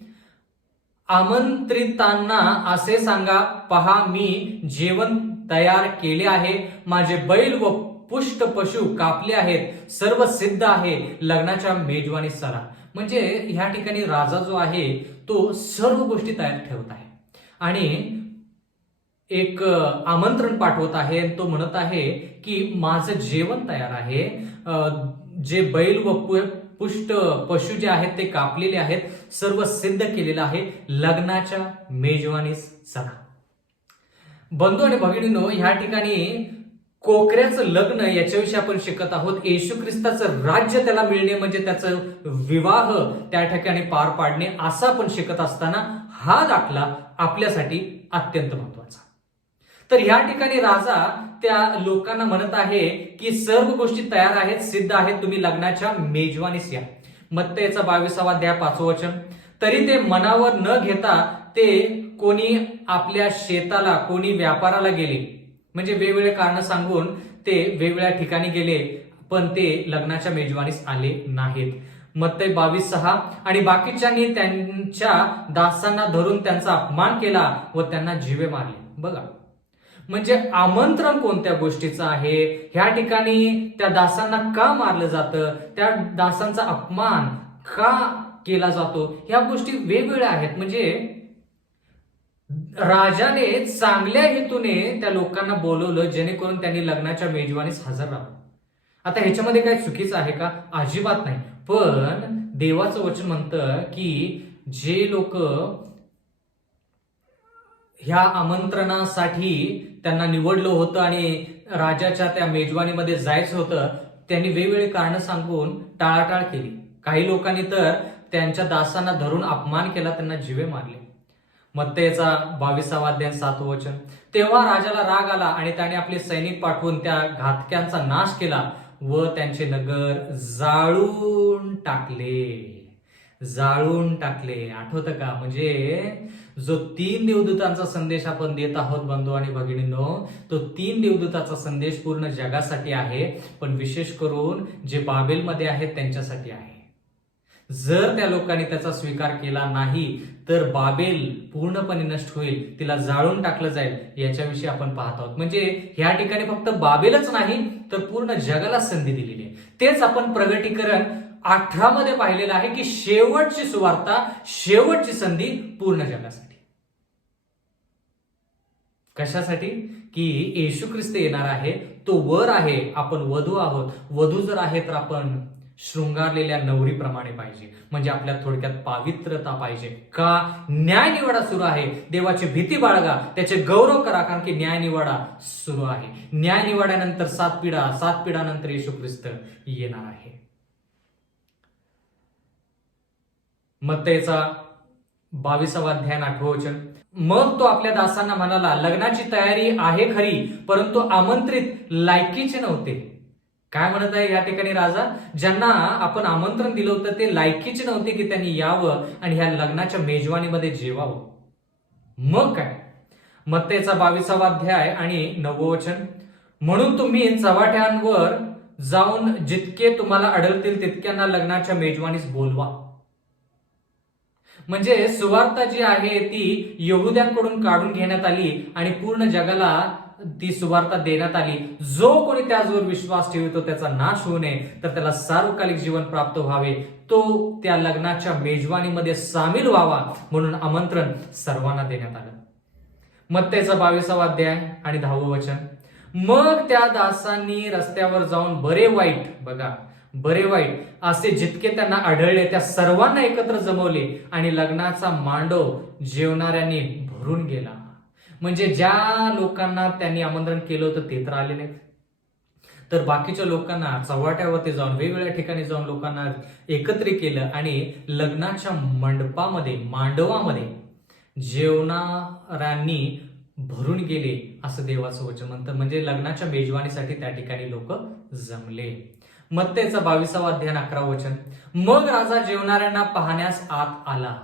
आमंत्रितांना असे सांगा, पहा मी जेवण तयार केले आहे, माझे बैल व पुष्ट पशु कापले आहेत, सर्व सिद्ध आहे, लग्नाच्या मेजवानीस चला. म्हणजे ह्या ठिकाणी राजा जो आहे तो सर्व गोष्टी तयार ठेवत आहे आणि एक आमंत्रण पाठवत आहे. तो म्हणत आहे की माझं जेवण तयार आहे, जे बैल व पुष्ट पशु जे आहेत ते कापलेले आहेत, सर्व सिद्ध केलेलं आहे, लग्नाच्या मेजवानीस चला. बंधू आणि भगिनींनो, ह्या ठिकाणी कोकऱ्याचं लग्न याच्याविषयी आपण शिकत आहोत. येशू ख्रिस्ताचं राज्य त्याला मिळणे म्हणजे त्याचं विवाह त्या ठिकाणी पार पाडणे असं आपण शिकत असताना हा दाखला आपल्यासाठी अत्यंत महत्वाचा. तर ह्या ठिकाणी राजा त्या लोकांना म्हणत आहे की सर्व गोष्टी तयार आहेत, सिद्ध आहेत, तुम्ही लग्नाच्या मेजवानीस या. मत्तेचा 22वा अध्याय 5वं वचन. तरी ते मनावर न घेता ते कोणी आपल्या शेताला, कोणी व्यापाराला गेले. म्हणजे वेगवेगळे कारण सांगून ते वेगवेगळ्या ठिकाणी गेले, पण ते लग्नाच्या मेजवानीस आले नाहीत. मत्ते 22:6. आणि बाकीच्यांनी त्यांच्या दासांना धरून त्यांचा अपमान केला व त्यांना जीवे मारले. बघा, म्हणजे आमंत्रण कोणत्या गोष्टीचं आहे, ह्या ठिकाणी त्या दासांना का मारलं जातं, त्या दासांचा अपमान का केला जातो, ह्या गोष्टी वेगवेगळ्या आहेत. म्हणजे राजाने चांगल्या हेतूने त्या लोकांना बोलवलं जेणेकरून त्यांनी लग्नाच्या मेजवानीस हजर राहावं. आता ह्याच्यामध्ये काय चुकीचं आहे का? अजिबात नाही. पण देवाचं वचन म्हणतं की जे लोक ह्या आमंत्रणासाठी त्यांना निवडलं होतं आणि राजाच्या त्या मेजवानीमध्ये जायचं होतं, त्यांनी वेगवेगळे कारण सांगून टाळाटाळ केली. काही लोकांनी तर त्यांच्या दासांना धरून अपमान केला, त्यांना जीवे मारले. मत्तेचा 22वा अध्याय 7वं वचन. तेव्हा राजाला राग आला आणि त्याने आपले सैनिक पाठवून त्या घातक्यांचा नाश केला व त्यांचे नगर जाळून टाकले. जाळून टाकले. आठवतं का? म्हणजे जो 3 देवदूतांचा संदेश आपण देत आहोत बंधू आणि भगिनींनो, तो 3 देवदूताचा संदेश पूर्ण जगासाठी आहे, पण विशेष करून जे बाबेलमध्ये आहेत त्यांच्यासाठी आहे. जर त्या लोकांनी त्याचा स्वीकार केला नाही तर बाबेल पूर्णपणे नष्ट होईल, तिला जाळून टाकलं जाईल, याच्याविषयी आपण पाहत आहोत. म्हणजे ह्या ठिकाणी फक्त बाबेलच नाही तर पूर्ण जगाला संधी दिलेली आहे. तेच आपण प्रगटीकरण 18 मध्ये पाहिलेलं आहे की शेवटची सुवार्ता, शेवटची संधी पूर्ण जगासाठी. कशासाठी? की येशू ख्रिस्त येणार आहे, तो वर आहे, आपण वधू आहोत. वधू जर आहे तर आपण शृंगारलेल्या नवरीप्रमाणे पाहिजे. म्हणजे आपल्यात थोडक्यात पावित्रता पाहिजे. का? न्याय निवाडा सुरू आहे. देवाची भीती बाळगा, त्याचे गौरव करा, कारण की न्याय निवाडा सुरू आहे. न्याय निवाड्यानंतर 7 पिढा, 7 पिढानंतर येशू ख्रिस्त येणार आहे. मत्तेचा 22वा अध्याय 8वं वचन. मग तो आपल्या दासांना म्हणाला, लग्नाची तयारी आहे खरी, परंतु आमंत्रित लायकीचे नव्हते. काय म्हणत आहे या ठिकाणी राजा? ज्यांना आपण आमंत्रण दिलं होतं ते लायकीचे नव्हते की त्यांनी यावं आणि ह्या लग्नाच्या मेजवानीमध्ये जेवावं. मग काय? मत्तेचा 22वा अध्याय आणि 9वं वचन. म्हणून तुम्ही चव्हाट्यांवर जाऊन जितके तुम्हाला आढळतील तितक्यांना लग्नाच्या मेजवानीस बोलवा. म्हणजे सुवार्ता जी आहे ती यहुद्यांकडून काढून घेण्यात आली आणि पूर्ण जगाला ती सुवार्ता देण्यात आली, जो कोणी त्याचवर विश्वास ठेवतो त्याचा नाश होऊ नये तर त्याला सार्वकालिक जीवन प्राप्त व्हावे, तो त्या लग्नाच्या मेजवानीमध्ये सामील व्हावा म्हणून आमंत्रण सर्वांना देण्यात आलं. मत्तेचा 22वा अध्याय आणि 10वं वचन. मग त्या दासांनी रस्त्यावर जाऊन बरे वाईट असे जितके त्यांना आढळले त्या सर्वांना एकत्र जमवले आणि लग्नाचा मांडव जेवणाऱ्यांनी भरून गेला. म्हणजे ज्या लोकांना त्यांनी आमंत्रण केलं होतं ते तर आले नाहीत, तर बाकीच्या लोकांना चव्हाट्यावरती जाऊन वेगवेगळ्या ठिकाणी जाऊन लोकांना एकत्रित केलं आणि लग्नाच्या मांडवामध्ये जेवणाऱ्यांनी भरून गेले असं देवाचं वचन म्हणतं. म्हणजे लग्नाच्या मेजवानीसाठी त्या ठिकाणी लोक जमले. मत्तेचा 22वा अध्याय 11वं वचन. मग राजा जेवणाऱ्यांना पाहण्यास आत आला.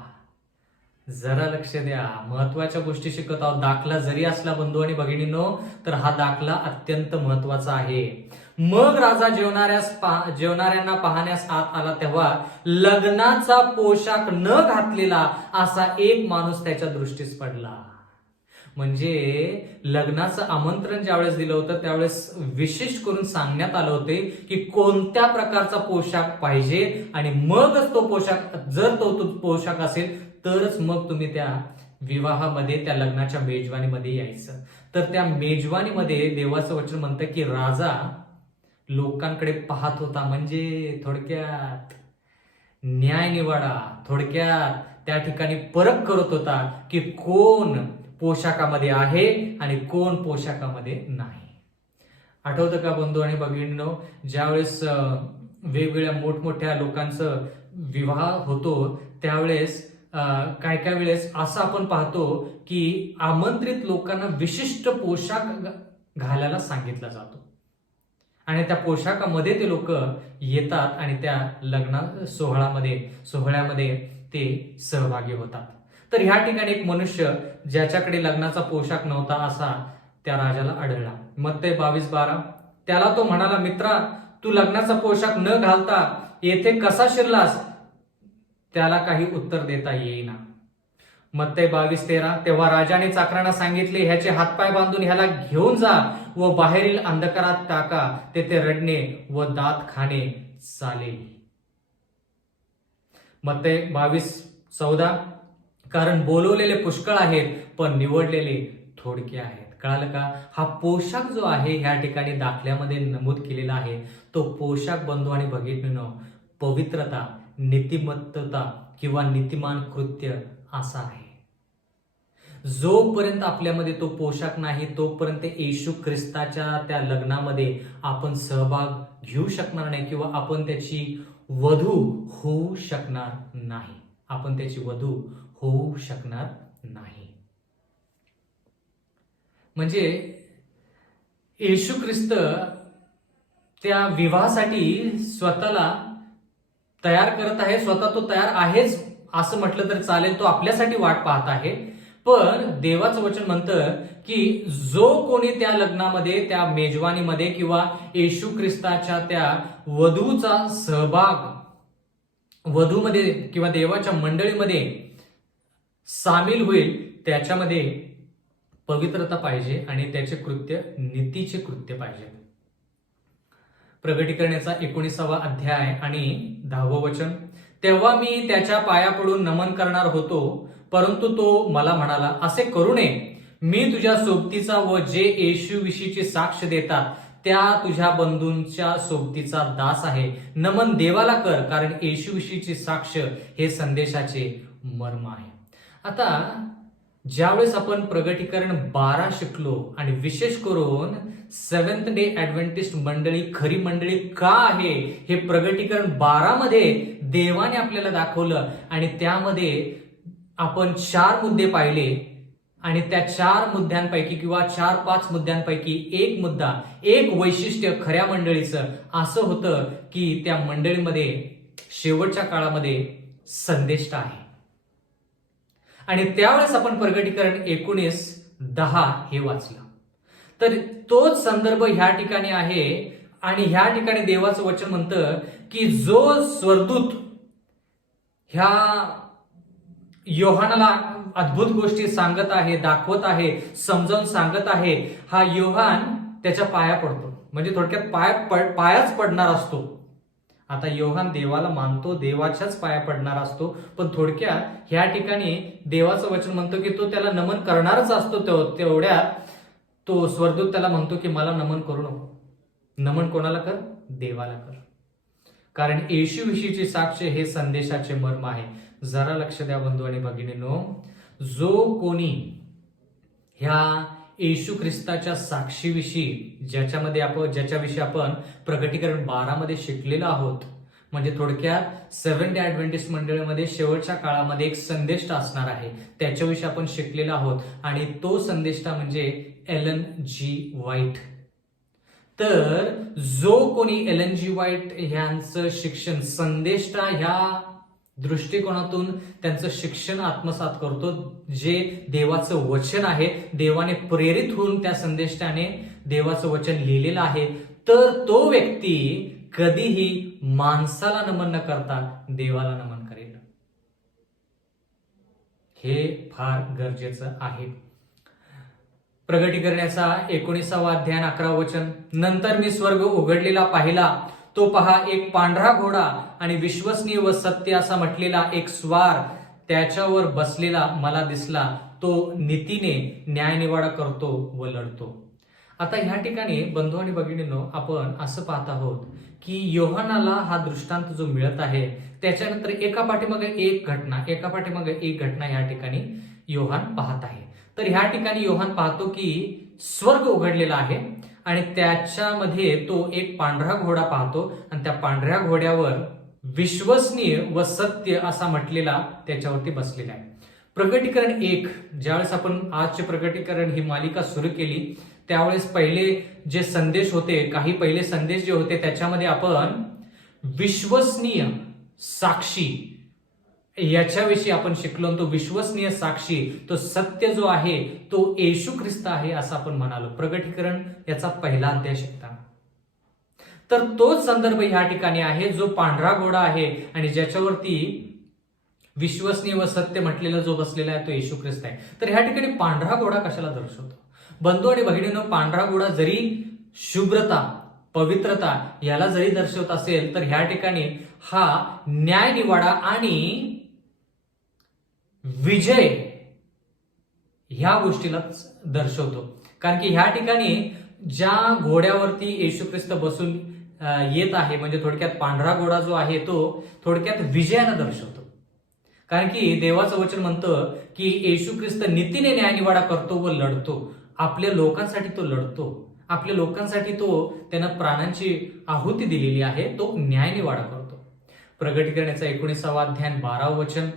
जरा लक्ष द्या, महत्वाच्या गोष्टी शिकत आहोत. दाखला जरी असला बंधू आणि भगिनींनो तर हा दाखला अत्यंत महत्वाचा आहे. मग राजा जेवणाऱ्यांना पाहण्यास आत आला तेव्हा लग्नाचा पोशाख न घातलेला असा एक माणूस त्याच्या दृष्टीस पडला. म्हणजे लग्नाचं आमंत्रण ज्यावेळेस दिलं होतं त्यावेळेस विशेष करून सांगण्यात आलं होते की कोणत्या प्रकारचा पोशाख पाहिजे आणि मगच तो पोशाख, जर तो पोशाख असेल तरच मग तुम्ही त्या विवाहामध्ये त्या लग्नाच्या मेजवानीमध्ये यायचं. तर त्या मेजवानीमध्ये देवाचं वचन म्हणतं की राजा लोकांकडे पाहत होता. म्हणजे थोडक्यात न्यायनिवाडा, थोडक्यात त्या ठिकाणी परख करत होता की कोण पोशाखामध्ये आहे आणि कोण पोशाखामध्ये नाही. आठवतं का बंधू आणि भगिनींनो, ज्यावेळेस वेगवेगळ्या मोठमोठ्या लोकांचं विवाह होतो त्यावेळेस काय काय वेळेस असं आपण पाहतो की आमंत्रित लोकांना विशिष्ट पोशाख घालायला सांगितला जातो आणि त्या पोशाखामध्ये ते लोक येतात आणि त्या सोहळ्यामध्ये ते सहभागी होतात. तर ह्या ठिकाणी एक मनुष्य ज्याच्याकडे लग्नाचा पोशाख नव्हता असा त्या राजाला आढळला. मत्ते 22:12. त्याला तो म्हणाला, मित्रा, तू लग्नाचा पोशाख न घालता येथे कसा शिरलास? त्याला काही उत्तर देता येईना. मत्ते 22:13. तेव्हा राजाने चाकरांना सांगितले, ह्याचे हातपाय बांधून ह्याला घेऊन जा व बाहेरील अंधकारात टाका, तेथे रडणे व दात खाणे चालेल. मत्ते 22:14. कारण बोलवलेले पुष्कळ आहेत पण निवडलेले थोडके आहेत. कळालं का? हा पोशाख जो आहे ह्या ठिकाणी दाखल्यामध्ये नमूद केलेला आहे तो पोशाख बंधू आणि भगिनींनो पवित्रता, नीतिमत्ता किंवा नीतिमान कृत्य असा आहे. जोपर्यंत आपल्यामध्ये तो पोशाख नाही तोपर्यंत येशू ख्रिस्ताच्या त्या लग्नामध्ये आपण सहभाग घेऊ शकणार नाही किंवा आपण त्याची वधू होऊ शकणार नाही. म्हणजे येशू ख्रिस्त त्या विवाहासाठी स्वतःला तयार करत आहे. स्वतः तो तयार आहेच असं म्हटलं तर चालेल. तो आपल्यासाठी वाट पाहत आहे. पण देवाचं वचन म्हणतं की जो कोणी त्या लग्नामध्ये, त्या मेजवानीमध्ये किंवा येशू ख्रिस्ताच्या त्या वधूचा सहभाग, वधूमध्ये किंवा देवाच्या मंडळीमध्ये सामील होईल त्याच्यामध्ये पवित्रता पाहिजे आणि त्याचे कृत्य नीतीचे कृत्य पाहिजे. प्रगटीकरणाचा 19वा अध्याय आणि 10वं वचन. तेव्हा मी त्याच्या पाया पडून नमन करणार होतो, परंतु तो मला म्हणाला, असे करू नये. मी तुझ्या सोबतीचा व जे येशूविषयीची साक्ष देतात त्या तुझ्या बंधूंच्या सोबतीचा दास आहे. नमन देवाला कर, कारण येशूविषयीची साक्ष हे संदेशाचे मर्म आहे. आता ज्यावेळेस आपण प्रगटीकरण 12 शिकलो आणि विशेष करून सेव्हन्थ डे ऍडव्हेंटिस्ट मंडळी खरी मंडळी का आहे हे प्रगटीकरण 12 मध्ये देवाने आपल्याला दाखवलं आणि त्यामध्ये आपण 4 मुद्दे पाहिले आणि त्या 4 मुद्द्यांपैकी किंवा 4-5 मुद्द्यांपैकी एक मुद्दा, एक वैशिष्ट्य खऱ्या मंडळीचं असं होतं की त्या मंडळीमध्ये शेवटच्या काळामध्ये संदेष्टा आहे. आणि त्यावेळेस आपण प्रगटीकरण 19:10 हे वाचलं. तर तोच संदर्भ ह्या ठिकाणी आहे आणि ह्या ठिकाणी देवाचं वचन म्हणतं की जो स्वर्गदूत ह्या योहानाला अद्भुत गोष्टी सांगत आहे, दाखवत आहे, समजावून सांगत आहे, हा योहान त्याच्या पाया पडतो. म्हणजे थोडक्यात पायाच पडणार असतो. आता योहान देवाला मानतो, देवाच्याच पाया पडणार असतो, पण थोडक्यात ह्या ठिकाणी देवाचं वचन म्हणतो की तो त्याला नमन करणारच असतो. तेवढ्यात तो स्वर्गदूत त्याला म्हणतो की मला नमन करू नको. नमन कोणाला कर? देवाला कर. कारण येशूविषयीची साक्ष हे संदेशाचे मर्म आहे. जरा लक्ष द्या बंधू आणि भगिनींनो, जो कोणी ह्या येशू ख्रिस्ताच्या साक्षीविषयी ज्याच्याविषयी आपण प्रकटीकरण 12 मध्ये शिकलेलो आहोत, म्हणजे थोडक्यात सेव्हन्थ डे ऍडव्हेंटिस्ट मंडळीमध्ये शेवटच्या काळामध्ये एक संदेष्टा असणार आहे, त्याच्याविषयी आपण शिकलेलो आहोत. आणि तो संदेष्टा म्हणजे एलन जी व्हाईट. तर जो कोणी एलन जी व्हाईट ह्यांचं शिक्षण संदेष्टा ह्या दृष्टिकोनातून त्यांचं शिक्षण आत्मसात करतो, जे देवाचं वचन आहे, देवाने प्रेरित होऊन त्या संदेशाने देवाचं वचन लिहिलेलं आहे, तर तो व्यक्ती कधीही माणसाला नमन न करता देवाला नमन करेल. हे फार गरजेचं आहे. प्रगटीकरणाचा 19वा अध्याय 11वे वचन, नंतर मी स्वर्ग उघडलेला पाहिला, तो पहा एक पांढरा घोडा आणि विश्वसनीय व सत्य असा म्हटलेला एक स्वार त्याच्यावर बसलेला मला दिसला. तो नीतीने न्यायनिवाडा करतो व लढतो. आता ह्या ठिकाणी बंधू आणि भगिनींनो, आपण असं पाहत आहोत की योहानाला हा दृष्टांत जो मिळत आहे, त्याच्यानंतर एका पाठीमागे एक घटना ह्या ठिकाणी योहान पाहत आहे. तर ह्या ठिकाणी योहान पाहतो की स्वर्ग उघडलेला आहे आणि त्याच्यामध्ये तो एक पांढरा घोडा पाहतो आणि त्या पांढऱ्या घोड्यावर विश्वसनीय व सत्य असा म्हटलेला त्याच्यावरती बसलेला आहे. प्रकटीकरण 1, ज्यावेळेस आपण आजचे प्रकटीकरण ही मालिका सुरू केली, त्यावेळेस पहिले जे संदेश होते, काही पहिले संदेश जे होते, त्याच्यामध्ये आपण विश्वसनीय साक्षी याच्याविषयी आपण शिकलो. तो विश्वसनीय साक्षी, तो सत्य जो आहे तो येशू ख्रिस्त आहे असं आपण म्हणालो. प्रगटीकरण याचा पहिला अध्याय शिकताना तर तोच संदर्भ ह्या ठिकाणी आहे, जो पांढरा घोडा आहे आणि ज्याच्यावरती विश्वसनीय व सत्य म्हटलेला जो बसलेला आहे तो येशू ख्रिस्त आहे. तर ह्या ठिकाणी पांढरा घोडा कशाला दर्शवतो? बंधू आणि भगिनींनो, पांढरा घोडा जरी शुभ्रता, पवित्रता याला जरी दर्शवत असेल, तर ह्या ठिकाणी हा न्यायनिवाडा आणि विजय ह्या गोष्टीलाच दर्शवतो. कारण की ह्या ठिकाणी ज्या घोड्यावरती येशू ख्रिस्त बसून येत आहे, म्हणजे थोडक्यात पांढरा घोडा जो आहे तो थोडक्यात विजयाला दर्शवतो. कारण की देवाचं वचन म्हणतं की येशू ख्रिस्त नीतीने न्यायनिवाडा करतो व लढतो. आपल्या लोकांसाठी तो लढतो, आपल्या लोकांसाठी तो त्यानं प्राणांची आहुती दिलेली आहे, तो न्यायनिवाडा करतो. प्रगटीकरणाचा 19वा अध्याय 12वे वचन,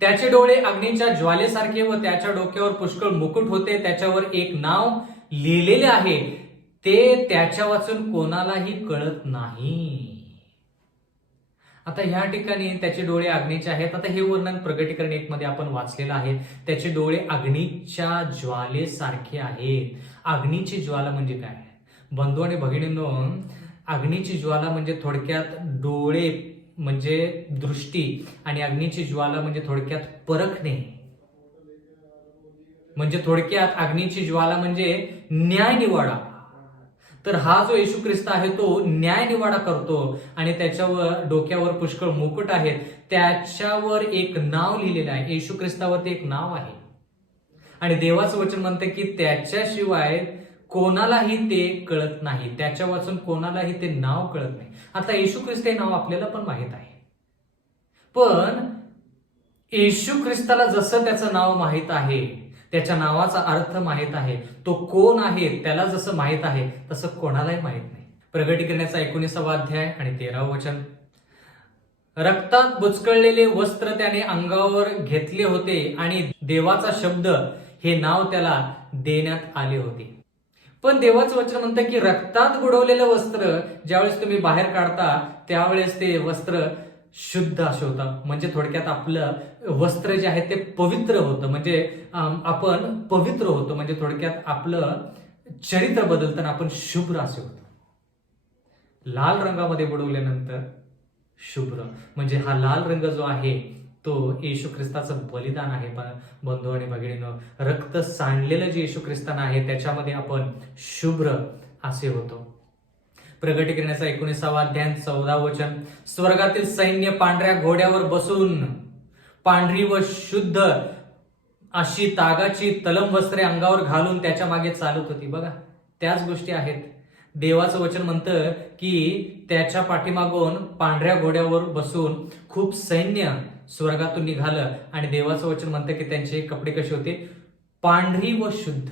त्याचे डोळे अग्नीच्या ज्वालेसारखे व त्याच्या डोक्यावर पुष्कळ मुकुट होते, त्याच्यावर एक नाव लिहिलेले आहे, ते त्याच्या वाचून कोणालाही कळत नाही. आता ह्या ठिकाणी त्याचे डोळे अग्नीचे आहेत. आता हे वर्णन प्रगटीकरण 1 मध्ये आपण वाचलेलं आहे. त्याचे डोळे अग्नीच्या ज्वालेसारखे आहेत. अग्नीची ज्वाला म्हणजे काय बंधू आणि भगिनींनो? अग्नीची ज्वाला म्हणजे थोडक्यात डोळे म्हणजे दृष्टी, आणि अग्नीची ज्वाला म्हणजे थोडक्यात परखणे. म्हणजे थोडक्यात अग्नीची ज्वाला म्हणजे न्यायनिवाडा. तर हा जो येशू ख्रिस्त आहे तो न्यायनिवाडा करतो आणि त्याच्यावर डोक्यावर पुष्कळ मुकुट आहेत, त्याच्यावर एक नाव लिहिलेलं आहे. येशू ख्रिस्तावरती एक नाव आहे आणि देवाचं वचन म्हणतं की त्याच्याशिवाय कोणालाही ते कळत नाही, त्याच्या वाचून कोणालाही ते नाव कळत नाही. आता येशू ख्रिस्त हे नाव आपल्याला पण माहित आहे, पण येशू ख्रिस्ताला जसं त्याचं नाव माहित आहे, त्याच्या नावाचा अर्थ माहित आहे, तो कोण आहे त्याला जसं माहित आहे तसं कोणालाही माहित नाही. प्रगटीकरणाचा 19वा अध्याय आणि 13वे वचन, रक्तात बुचकळलेले वस्त्र त्याने अंगावर घेतले होते आणि देवाचा शब्द हे नाव त्याला देण्यात आले होते. पण देवाचं वचन म्हणतं की रक्तात बुडवलेलं वस्त्र ज्यावेळेस तुम्ही बाहेर काढता त्यावेळेस ते वस्त्र शुद्ध असे होतं. म्हणजे थोडक्यात आपलं वस्त्र जे आहे ते पवित्र होतं, म्हणजे आपण पवित्र होतो, म्हणजे थोडक्यात आपलं चरित्र बदलताना आपण शुभ्र असे होतो. लाल रंगामध्ये बुडवल्यानंतर शुभ्र, म्हणजे हा लाल रंग जो आहे तो येशू ख्रिस्ताचं बलिदान आहे. बंधू आणि भगिनींनो, रक्त सांडलेलं जे येशू ख्रिस्तानं आहे त्याच्यामध्ये आपण शुभ्र असे होतो. प्रगटीकरणाचा 19 अध्याय 14 वचन, स्वर्गातील सैन्य पांढऱ्या घोड्यावर बसून पांढरी व शुद्ध अशी तागाची तलम वस्त्रे अंगावर घालून त्याच्या मागे चालत होती. बघा, त्याच गोष्टी आहेत. देवाचं वचन म्हणतं की त्याच्या पाठीमागून पांढऱ्या घोड्यावर बसून खूप सैन्य स्वर्गातून निघालं आणि देवाचं वचन म्हणतं की त्यांचे कपडे कसे होते, पांढरी व शुद्ध.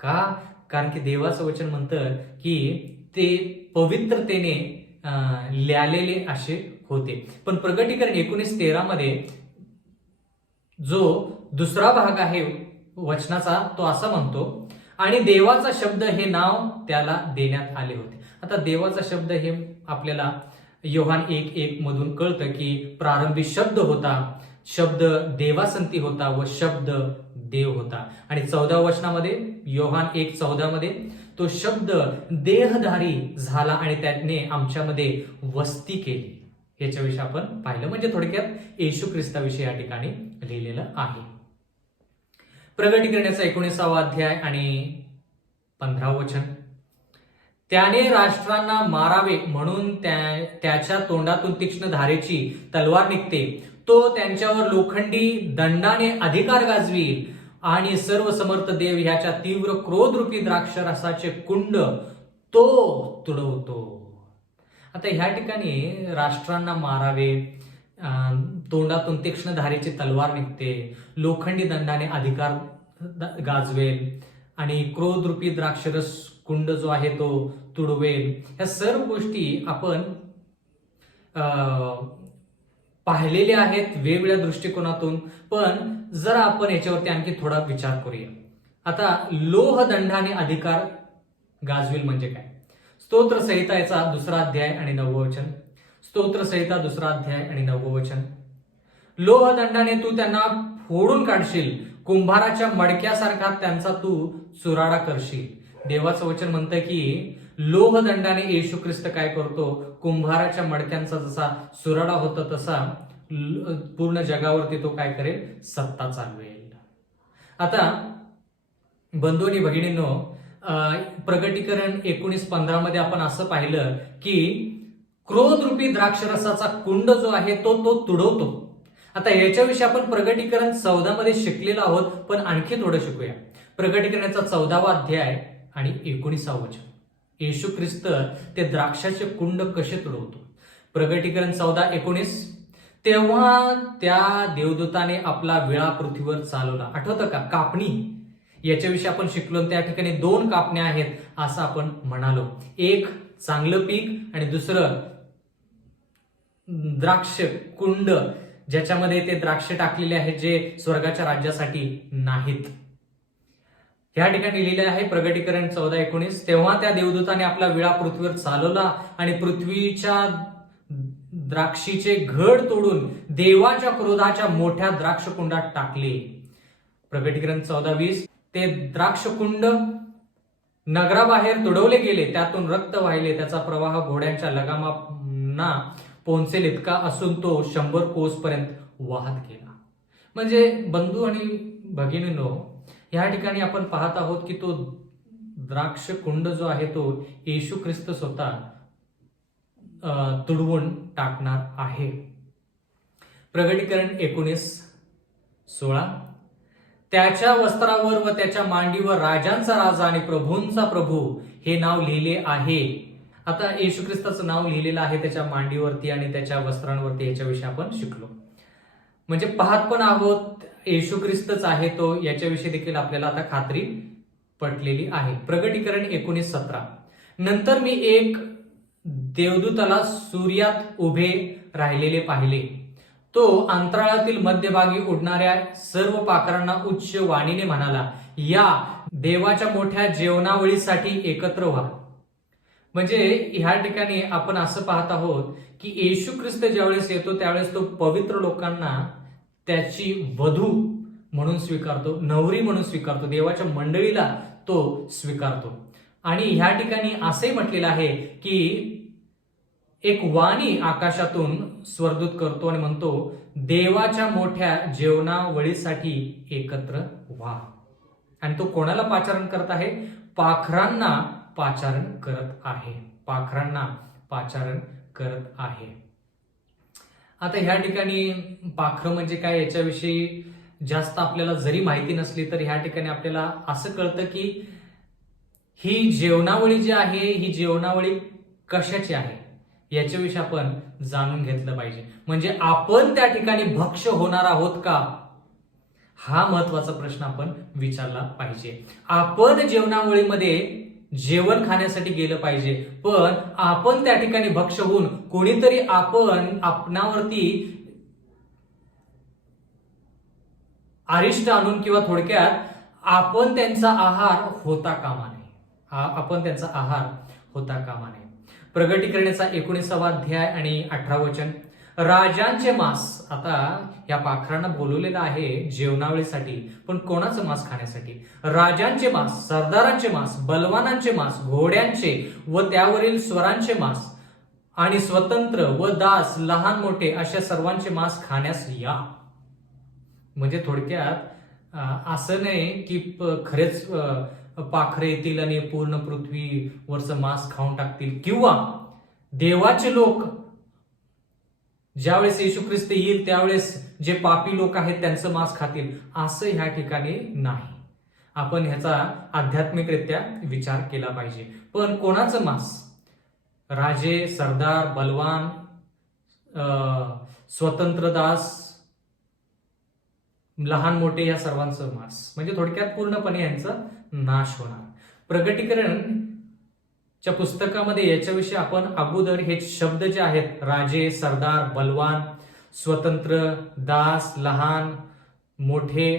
का? कारण की देवाचं वचन म्हणतं की ते पवित्रतेने ल्यालेले असे होते. पण प्रगटीकरण 19:13 मध्ये जो दुसरा भाग आहे वचनाचा तो असं म्हणतो, आणि देवाचा शब्द हे नाव त्याला देण्यात आले होते. आता देवाचा शब्द हे आपल्याला योहान 1:1 मधून कळतं की प्रारंभी शब्द होता, शब्द देवासंती होता व शब्द देव होता. आणि 14 वचनामध्ये योहान 1:14 मध्ये तो शब्द देहधारी झाला आणि त्याने आमच्यामध्ये वस्ती केली. याच्याविषयी आपण पाहिलं. म्हणजे थोडक्यात येशू ख्रिस्ताविषयी या ठिकाणी लिहिलेलं आहे. प्रगटीकरणाचा 19 अध्याय आणि 15 वचन, त्याने राष्ट्रांना मारावे म्हणून त्याच्या तोंडातून तीक्ष्ण धारेची तलवार निघते. तो त्यांच्यावर लोखंडी दंडाने अधिकार गाजवील आणि सर्व समर्थ देव ह्याच्या तीव्र क्रोधरूपी द्राक्षरसाचे कुंड तो तुडवतो. आता ह्या ठिकाणी राष्ट्रांना मारावे, तोंडातून तीक्ष्ण धारेची तलवार निघते, लोखंडी दंडाने अधिकार गाजवेल आणि क्रोधरूपी द्राक्षरस कुंड जो आहे तो तुडवेल. ह्या सर्व गोष्टी आपण पाहिलेल्या आहेत वेगवेगळ्या दृष्टिकोनातून. पण जरा आपण याच्यावरती आणखी थोडा विचार करूया. आता लोहदंडाने अधिकार गाजवेल म्हणजे काय? स्तोत्र संहिताचा 2 अध्याय आणि 9 वचन. स्तोत्र संहिता 2 अध्याय आणि 9 वचन, लोहदंडाने तू त्यांना फोडून काढशील, कुंभाराच्या मडक्यासारखा त्यांचा तू चुराडा करशील. देवाचं वचन म्हणतं की लोहदंडाने येशू ख्रिस्त काय करतो, कुंभाराच्या मडक्यांचा जसा चुराडा होता तसा पूर्ण जगावरती तो काय करेल, सत्ता चालवेल. आता बंधू आणि भगिनींनो, प्रगटीकरण 19:15 मध्ये आपण असं पाहिलं की क्रोधरूपी द्राक्षरसाचा कुंड जो आहे तो तुडवतो. आता याच्याविषयी आपण प्रगटीकरण 14 मध्ये शिकलेलो आहोत, पण आणखी थोडं शिकूया. प्रगटीकरणाचा 14वा अध्याय आणि 19 वचन, येशू ख्रिस्त ते द्राक्षाचे कुंड कसे तुडवतो. प्रगटीकरण 14:19, तेव्हा त्या देवदूताने आपला विळा पृथ्वीवर चालवला. आठवतं का? कापणी याच्याविषयी आपण शिकलो. त्या ठिकाणी 2 कापण्या आहेत असं आपण म्हणालो. एक चांगलं पीक आणि दुसरं द्राक्ष कुंड ज्याच्यामध्ये ते द्राक्ष टाकलेले आहेत जे स्वर्गाच्या राज्यासाठी नाहीत. या ठिकाणी लिहिलेलं आहे प्रगटीकरण 14:19, तेव्हा त्या देवदूताने आपला विळा पृथ्वीवर चालवला आणि पृथ्वीच्या द्राक्षीचे घड तोडून देवाच्या क्रोधाच्या मोठ्या द्राक्षकुंडात टाकले. प्रगटीकरण 14:20, ते द्राक्षकुंड नगराबाहेर तुडवले गेले, त्यातून रक्त वाहिले, त्याचा प्रवाह घोड्यांच्या लगामांना पोहोचेल इतका असून तो 100 कोसपर्यंत वाहत गेला. म्हणजे बंधू आणि भगिनींनो, या ठिकाणी आपण पाहत आहोत की तो द्राक्ष कुंड जो आहे तो येशू ख्रिस्त स्वतः तुडवून टाकणार आहे. प्रगटीकरण 19:16, त्याच्या वस्त्रावर व त्याच्या मांडीवर राजांचा राजा आणि प्रभूंचा प्रभू हे नाव लिहिले आहे. आता येशू ख्रिस्ताचं नाव लिहिलेलं आहे त्याच्या मांडीवरती आणि त्याच्या वस्त्रांवरती. याच्याविषयी आपण शिकलो. म्हणजे पाहत पण आहोत येशू ख्रिस्तच आहे तो, याच्याविषयी देखील आपल्याला आता खात्री पटलेली आहे. प्रगटीकरण 19:17, नंतर मी एक देवदूताला सूर्यात उभे राहिलेले पाहिले. तो अंतराळातील मध्यभागी उडणाऱ्या सर्व पाखरांना उच्च वाणीने म्हणाला, या देवाच्या मोठ्या जेवणावळीसाठी एकत्र व्हा. म्हणजे ह्या ठिकाणी आपण असं पाहत आहोत की येशू ख्रिस्त ज्यावेळेस येतो त्यावेळेस तो पवित्र लोकांना त्याची वधू म्हणून स्वीकारतो, नवरी म्हणून स्वीकारतो, देवाच्या मंडळीला तो स्वीकारतो. आणि ह्या ठिकाणी असंही म्हटलेलं आहे की एक वाणी आकाशातून स्वरदूत करतो आणि म्हणतो, देवाच्या मोठ्या जेवणावळीसाठी एकत्र व्हा. आणि तो कोणाला पाचारण करत आहे? पाखरांना पाचारण करत आहे. पाखरांना पाचारण करत आहे. आता ह्या ठिकाणी पाखरं म्हणजे काय याच्याविषयी जास्त आपल्याला जरी माहिती नसली तर ह्या ठिकाणी आपल्याला असं कळतं की ही जेवणावळी जी आहे ही जेवणावळी कशाची आहे याच्याविषयी आपण जाणून घेतलं पाहिजे. म्हणजे आपण त्या ठिकाणी भक्ष्य होणार आहोत का, हा महत्वाचा प्रश्न आपण विचारला पाहिजे. आपण जेवणावळीमध्ये जेवण खाण्यासाठी गेलं पाहिजे, पण आपण त्या ठिकाणी भक्ष्य होऊन कोणीतरी आपणावरती अरिष्ट आणून किंवा थोडक्यात आपण त्यांचा आहार होता कामा नये. आपण त्यांचा आहार होता कामा नये. प्रगटीकरणाचा 19वा अध्याय आणि 18 वचन. राजांचे मांस. आता या पाखरांना बोलवलेलं आहे जेवणावळीसाठी, पण कोणाचं मांस खाण्यासाठी? राजांचे मांस, सरदारांचे मांस, बलवानांचे मांस, घोड्यांचे व त्यावरील स्वरांचे मांस आणि स्वतंत्र व दास, लहान मोठे अशा सर्वांचे मांस खाण्यास या. म्हणजे थोडक्यात असं नाही की खरेच पाखरे येतील आणि पूर्ण पृथ्वीवरचं मांस खाऊन टाकतील, किंवा देवाचे लोक ज्यावेळेस येशू ख्रिस्त येईल त्यावेळेस जे पापी लोक आहेत त्यांचं मांस खातील, असं ह्या ठिकाणी नाही. आपण ह्याचा आध्यात्मिकरित्या विचार केला पाहिजे. पण कोणाचं मांस? राजे, सरदार, बलवान, स्वतंत्र दास, लहान मोठे या सर्वांचं मांस. म्हणजे थोडक्यात पूर्णपणे यांचा नाश होणार. प्रगटीकरणच्या पुस्तकामध्ये याच्याविषयी आपण अगोदर हे शब्द जे आहेत राजे, सरदार, बलवान, स्वतंत्र, दास, लहान, मोठे,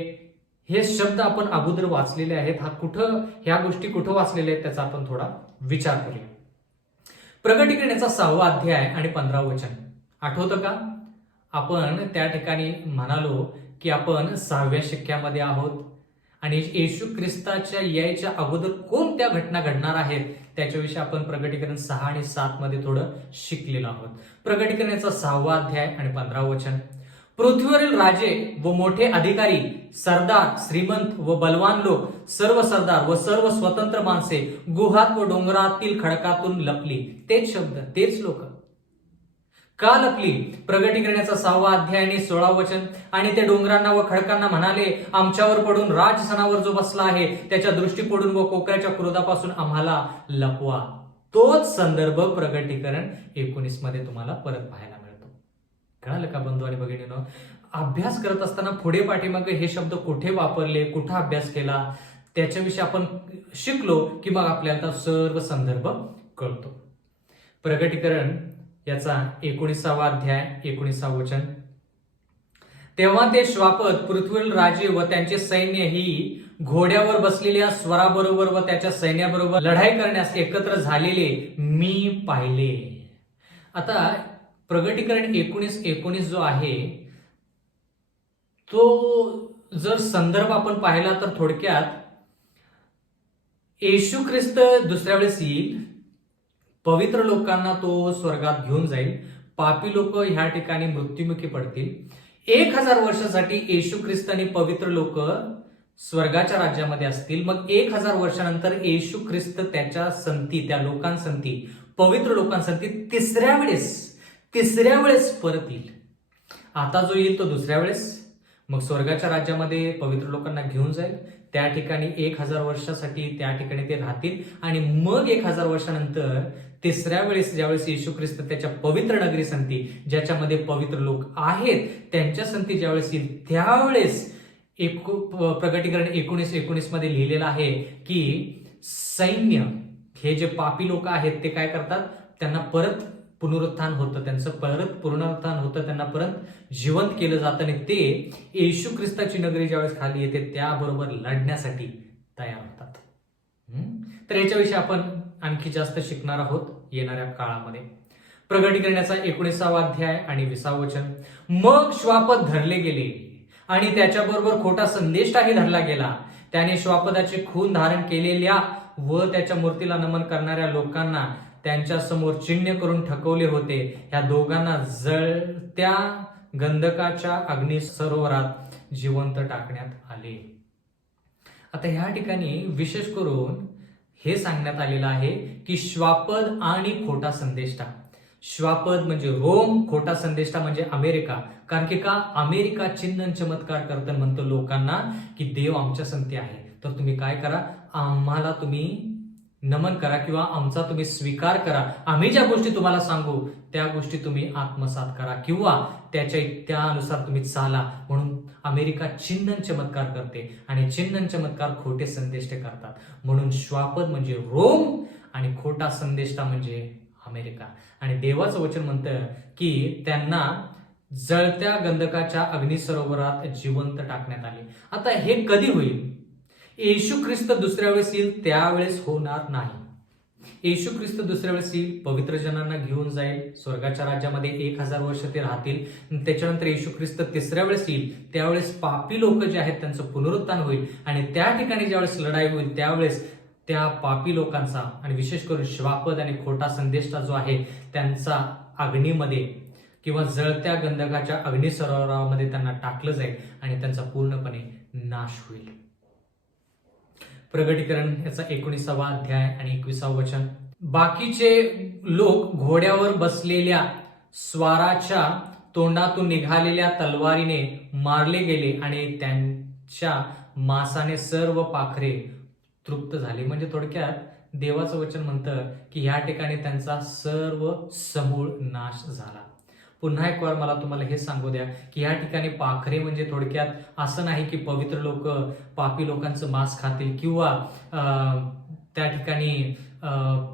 हे शब्द आपण अगोदर वाचलेले आहेत. ह्या गोष्टी कुठं वाचलेल्या आहेत त्याचा आपण थोडा विचार करूया. प्रगटीकरणाचा 6वा अध्याय आणि 15 वचन आठवतं का? आपण त्या ठिकाणी म्हणालो की आपण 6व्या शक्क्यामध्ये आहोत आणि येशू ख्रिस्ताच्या यायच्या अगोदर कोणत्या घटना घडणार आहेत त्याच्याविषयी आपण प्रगटीकरण 6 आणि 7 मध्ये थोडं शिकलेलो आहोत. प्रगटीकरणाचा 6वा अध्याय आणि 15 वचन. पृथ्वीवरील राजे व मोठे अधिकारी, सरदार, श्रीमंत व बलवान लोक, सर्व सरदार व सर्व स्वतंत्र माणसे गुहात व डोंगरातील खडकातून लपली. तेच शब्द, तेच लोक का लपली? प्रगटीकरणाचा 6वा अध्याय आणि 16 वचन. आणि ते डोंगरांना व खडकांना म्हणाले, आमच्यावर पडून राजसनावर जो बसला आहे त्याच्या दृष्टी पडून व कोकऱ्याच्या क्रोधापासून आम्हाला लपवा. तोच संदर्भ प्रगटीकरण 19 मध्ये तुम्हाला परत पाहायला मिळतो. कळालं का बंधू आणि भगिनींनो? अभ्यास करत असताना पुढे पाठीमागे हे शब्द कुठे वापरले, कुठं अभ्यास केला त्याच्याविषयी आपण शिकलो की मग आपल्याला सर्व संदर्भ कळतो. प्रगटीकरण याचा 19वा अध्याय 19 वचन. तेव्हा ते श्वापद, पृथ्वीवरील राजे व त्यांचे सैन्य ही घोड्यावर बसलेल्या स्वराबरोबर व त्याच्या सैन्याबरोबर लढाई करण्यास एकत्र झालेले मी पाहिले. आता प्रगटीकरण 19:19 जो आहे तो जर संदर्भ आपण पाहिला तर थोडक्यात येशू ख्रिस्त दुसऱ्या वेळेस येईल, पवित्र लोकांना तो स्वर्गात घेऊन जाईल, पापी लोक ह्या ठिकाणी मृत्युमुखी पडतील. 1000 वर्षासाठी येशू ख्रिस्त आणि पवित्र लोक स्वर्गाच्या राज्यामध्ये असतील. मग 1000 वर्षानंतर येशू ख्रिस्त त्याच्या संती, त्या लोकांसंती, पवित्र लोकांसंती तिसऱ्या वेळेस परत येईल. आता जो येईल तो दुसऱ्या वेळेस, मग स्वर्गाच्या राज्यामध्ये पवित्र लोकांना घेऊन जाईल, त्या ठिकाणी 1000 वर्षासाठी त्या ठिकाणी ते राहतील आणि मग 1000 वर्षानंतर तिसऱ्या वेळेस ज्यावेळेस येशू ख्रिस्त त्याच्या पवित्र नगरी संती, ज्याच्यामध्ये पवित्र लोक आहेत त्यांच्या संती ज्यावेळेस येईल त्यावेळेस प्रगटीकरण 19:19 मध्ये लिहिलेलं आहे की सैन्य, हे जे पापी लोक आहेत ते काय करतात, त्यांना परत पुनरुत्थान होतं, त्यांना परत जिवंत केलं जातं आणि ते येशू ख्रिस्ताची नगरी ज्यावेळेस खाली येते त्याबरोबर लढण्यासाठी तयार होतात. तर याच्याविषयी आपण आणखी जास्त शिकणार आहोत येणाऱ्या काळामध्ये. प्रगटीकरणाचा 19वा अध्याय आणि 20 वचन. मग श्वापद धरले गेले आणि त्याच्याबरोबर खोटा संदेष्टाही धरला गेला. त्याने श्वापदाचे खून धारण केलेल्या व त्याच्या मूर्तीला नमन करणाऱ्या लोकांना त्यांच्या समोर चिन्ह करून ठकवले होते. ह्या दोघांना जळत्या गंधकाच्या अग्नी सरोवरात जिवंत टाकण्यात आले. आता ह्या ठिकाणी विशेष करून हे सांगण्यात आलेलं आहे की श्वापद आणि खोटा संदेष्टा. श्वापद म्हणजे रोम, खोटा संदेष्टा म्हणजे अमेरिका. कारण की का अमेरिका चिन्ह चमत्कार करताना म्हणतो लोकांना की देव आमच्या संगती आहे, तर तुम्ही काय करा, आम्हाला तुम्ही नमन करा किंवा आमचा तुम्ही स्वीकार करा. आम्ही ज्या गोष्टी तुम्हाला सांगू त्या गोष्टी तुम्ही आत्मसात करा किंवा त्यानुसार तुम्ही चाला. म्हणून अमेरिका चिन्ह चमत्कार करते आणि चिन्ह चमत्कार खोटे संदेष्टे करतात. म्हणून श्वापद म्हणजे रोम आणि खोटा संदेष्टा म्हणजे अमेरिका. आणि देवाचं वचन म्हणतं की त्यांना जळत्या गंधकाच्या अग्नी सरोवरात जिवंत टाकण्यात आले. आता हे कधी होईल? येशू ख्रिस्त दुसऱ्या वेळेस येईल त्यावेळेस होणार नाही. येशू ख्रिस्त दुसऱ्या वेळेस येईल, पवित्र जनांना घेऊन जाईल, स्वर्गाच्या राज्यामध्ये 1000 वर्ष ते राहतील. त्याच्यानंतर येशू ख्रिस्त तिसऱ्या वेळेस येईल, त्यावेळेस पापी लोक जे आहेत त्यांचं पुनरुत्थान होईल आणि त्या ठिकाणी ज्यावेळेस लढाई होईल त्यावेळेस त्या पापी लोकांचा आणि विशेष करून श्वापद आणि खोटा संदेष्टा जो आहे त्यांचा अग्नीमध्ये किंवा जळत्या गंधकाच्या अग्नी सरोवरामध्ये त्यांना टाकलं जाईल आणि त्यांचा पूर्णपणे नाश होईल. प्रगटीकरण याचा 19वा अध्याय आणि 21वा वचन. बाकीचे लोक घोड्यावर बसलेल्या स्वाराच्या तोंडातून निघालेल्या तलवारीने मारले गेले आणि त्यांच्या मांसाने सर्व पाखरे तृप्त झाली. म्हणजे थोडक्यात देवाचं वचन म्हणतं की या ठिकाणी त्यांचा सर्व समूळ नाश झाला. पुन्हा एक वार मला तुम्हाला हे सांगू द्या की या ठिकाणी पाखरे म्हणजे थोडक्यात असं नाही की पवित्र लोक पापी लोकांचं मांस खातील किंवा त्या ठिकाणी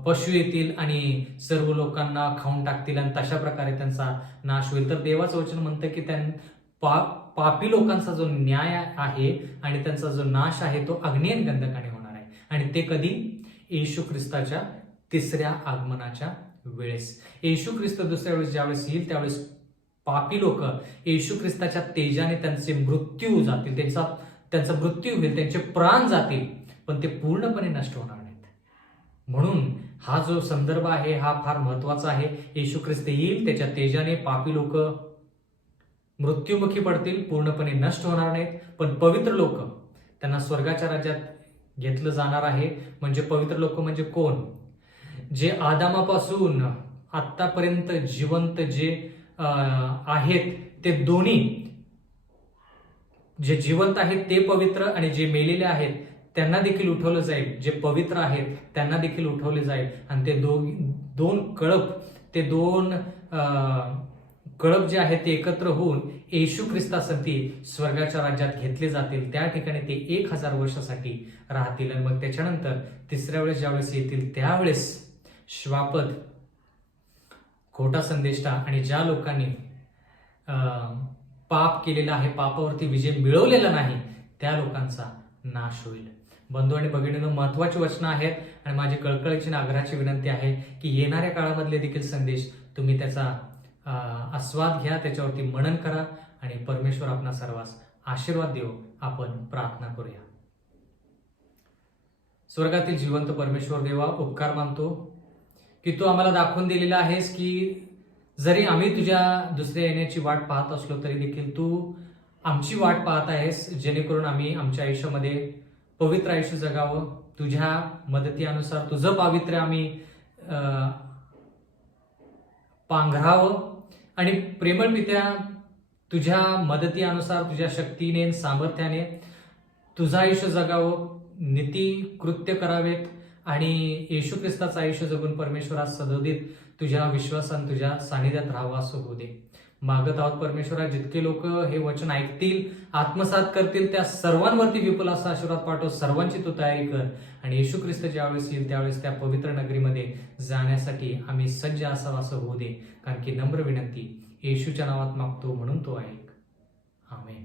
पशु येतील आणि सर्व लोकांना खाऊन टाकतील आणि तशा प्रकारे त्यांचा नाश होईल. तर देवाचं वचन म्हणतं की पापी लोकांचा जो न्याय आहे आणि त्यांचा जो नाश आहे तो अग्नी आणि गंधकाने होणार आहे. आणि ते कधी? येशू ख्रिस्ताच्या तिसऱ्या आगमनाच्या वेळेस. येशू ख्रिस्त दुसऱ्या वेळेस ज्यावेळेस येईल त्यावेळेस पापी लोक येशू ख्रिस्ताच्या तेजाने त्यांचे मृत्यू जातील, त्यांचा मृत्यू होईल, त्यांचे प्राण जातील, पण ते पूर्णपणे नष्ट होणार नाहीत. म्हणून हा जो संदर्भ आहे हा फार महत्वाचा आहे. येशू ख्रिस्त येईल, त्याच्या तेजाने पापी लोक मृत्युमुखी पडतील, पूर्णपणे नष्ट होणार नाहीत, पण पवित्र लोक त्यांना स्वर्गाच्या राज्यात घेतलं जाणार आहे. म्हणजे पवित्र लोक म्हणजे कोण? जे आदामापासून आतापर्यंत जिवंत जे आहेत ते दोन्ही, जे जिवंत आहेत ते पवित्र आणि जे मेलेले आहेत त्यांना देखील उठवलं जाईल. जे पवित्र आहेत त्यांना देखील उठवले जाईल आणि ते दोन कळप जे आहेत ते एकत्र होऊन येशू ख्रिस्तासाठी स्वर्गाच्या राज्यात घेतले जातील. त्या ठिकाणी ते 1000 वर्षासाठी राहतील आणि मग त्याच्यानंतर तिसऱ्या वेळेस ज्यावेळेस येतील त्यावेळेस श्वापद, खोटा संदेष्टा आणि ज्या लोकांनी पाप केलेला आहे, पापावरती विजय मिळवलेला नाही त्या लोकांचा नाश होईल. बंधू आणि भगिनींनो, महत्वाची वचनं आहेत आणि माझी कळकळीची आग्रहाची विनंती आहे की येणाऱ्या काळामधले देखील संदेश तुम्ही त्याचा आस्वाद घ्या, त्याच्यावरती मनन करा आणि परमेश्वर आपणा सर्वांस आशीर्वाद देव. आपण प्रार्थना करूया. स्वर्गातील जिवंत परमेश्वर देवा, उपकार मानतो की तू आम्हाला दाखवून दिलेला आहेस की जरी आम्ही तुझ्या दुसऱ्या येण्याची वाट पाहत असलो तरी देखील तू आमची वाट पाहत आहेस, जेणेकरून आम्ही आमच्या आयुष्यामध्ये पवित्र आयुष्य जगावं, तुझ्या मदतीनुसार तुझं पावित्र्य आम्ही पांघरावं आणि प्रेमळ पित्या तुझ्या मदतीनुसार तुझ्या शक्तीने सामर्थ्याने तुझं आयुष्य जगावं, नीती कृत्य करावेत आणि येशू ख्रिस्ताचं आयुष्य जगून परमेश्वरात सदोदित तुझ्या विश्वासाने तुझ्या सानिध्यात राहावं असं होऊ दे. मागत आहोत परमेश्वरा, जितके लोक हे वचन ऐकतील, आत्मसात करतील, त्या सर्वांवरती विपुल असा आशीर्वाद पाठव. सर्वांची तू तयारी कर आणि येशू ख्रिस्त ज्यावेळेस येईल त्यावेळेस त्या पवित्र नगरीमध्ये जाण्यासाठी आम्ही सज्ज असावं असं होऊ दे. कारण की नम्र विनंती येशूच्या नावात मागतो म्हणून तो ऐक. आमेन.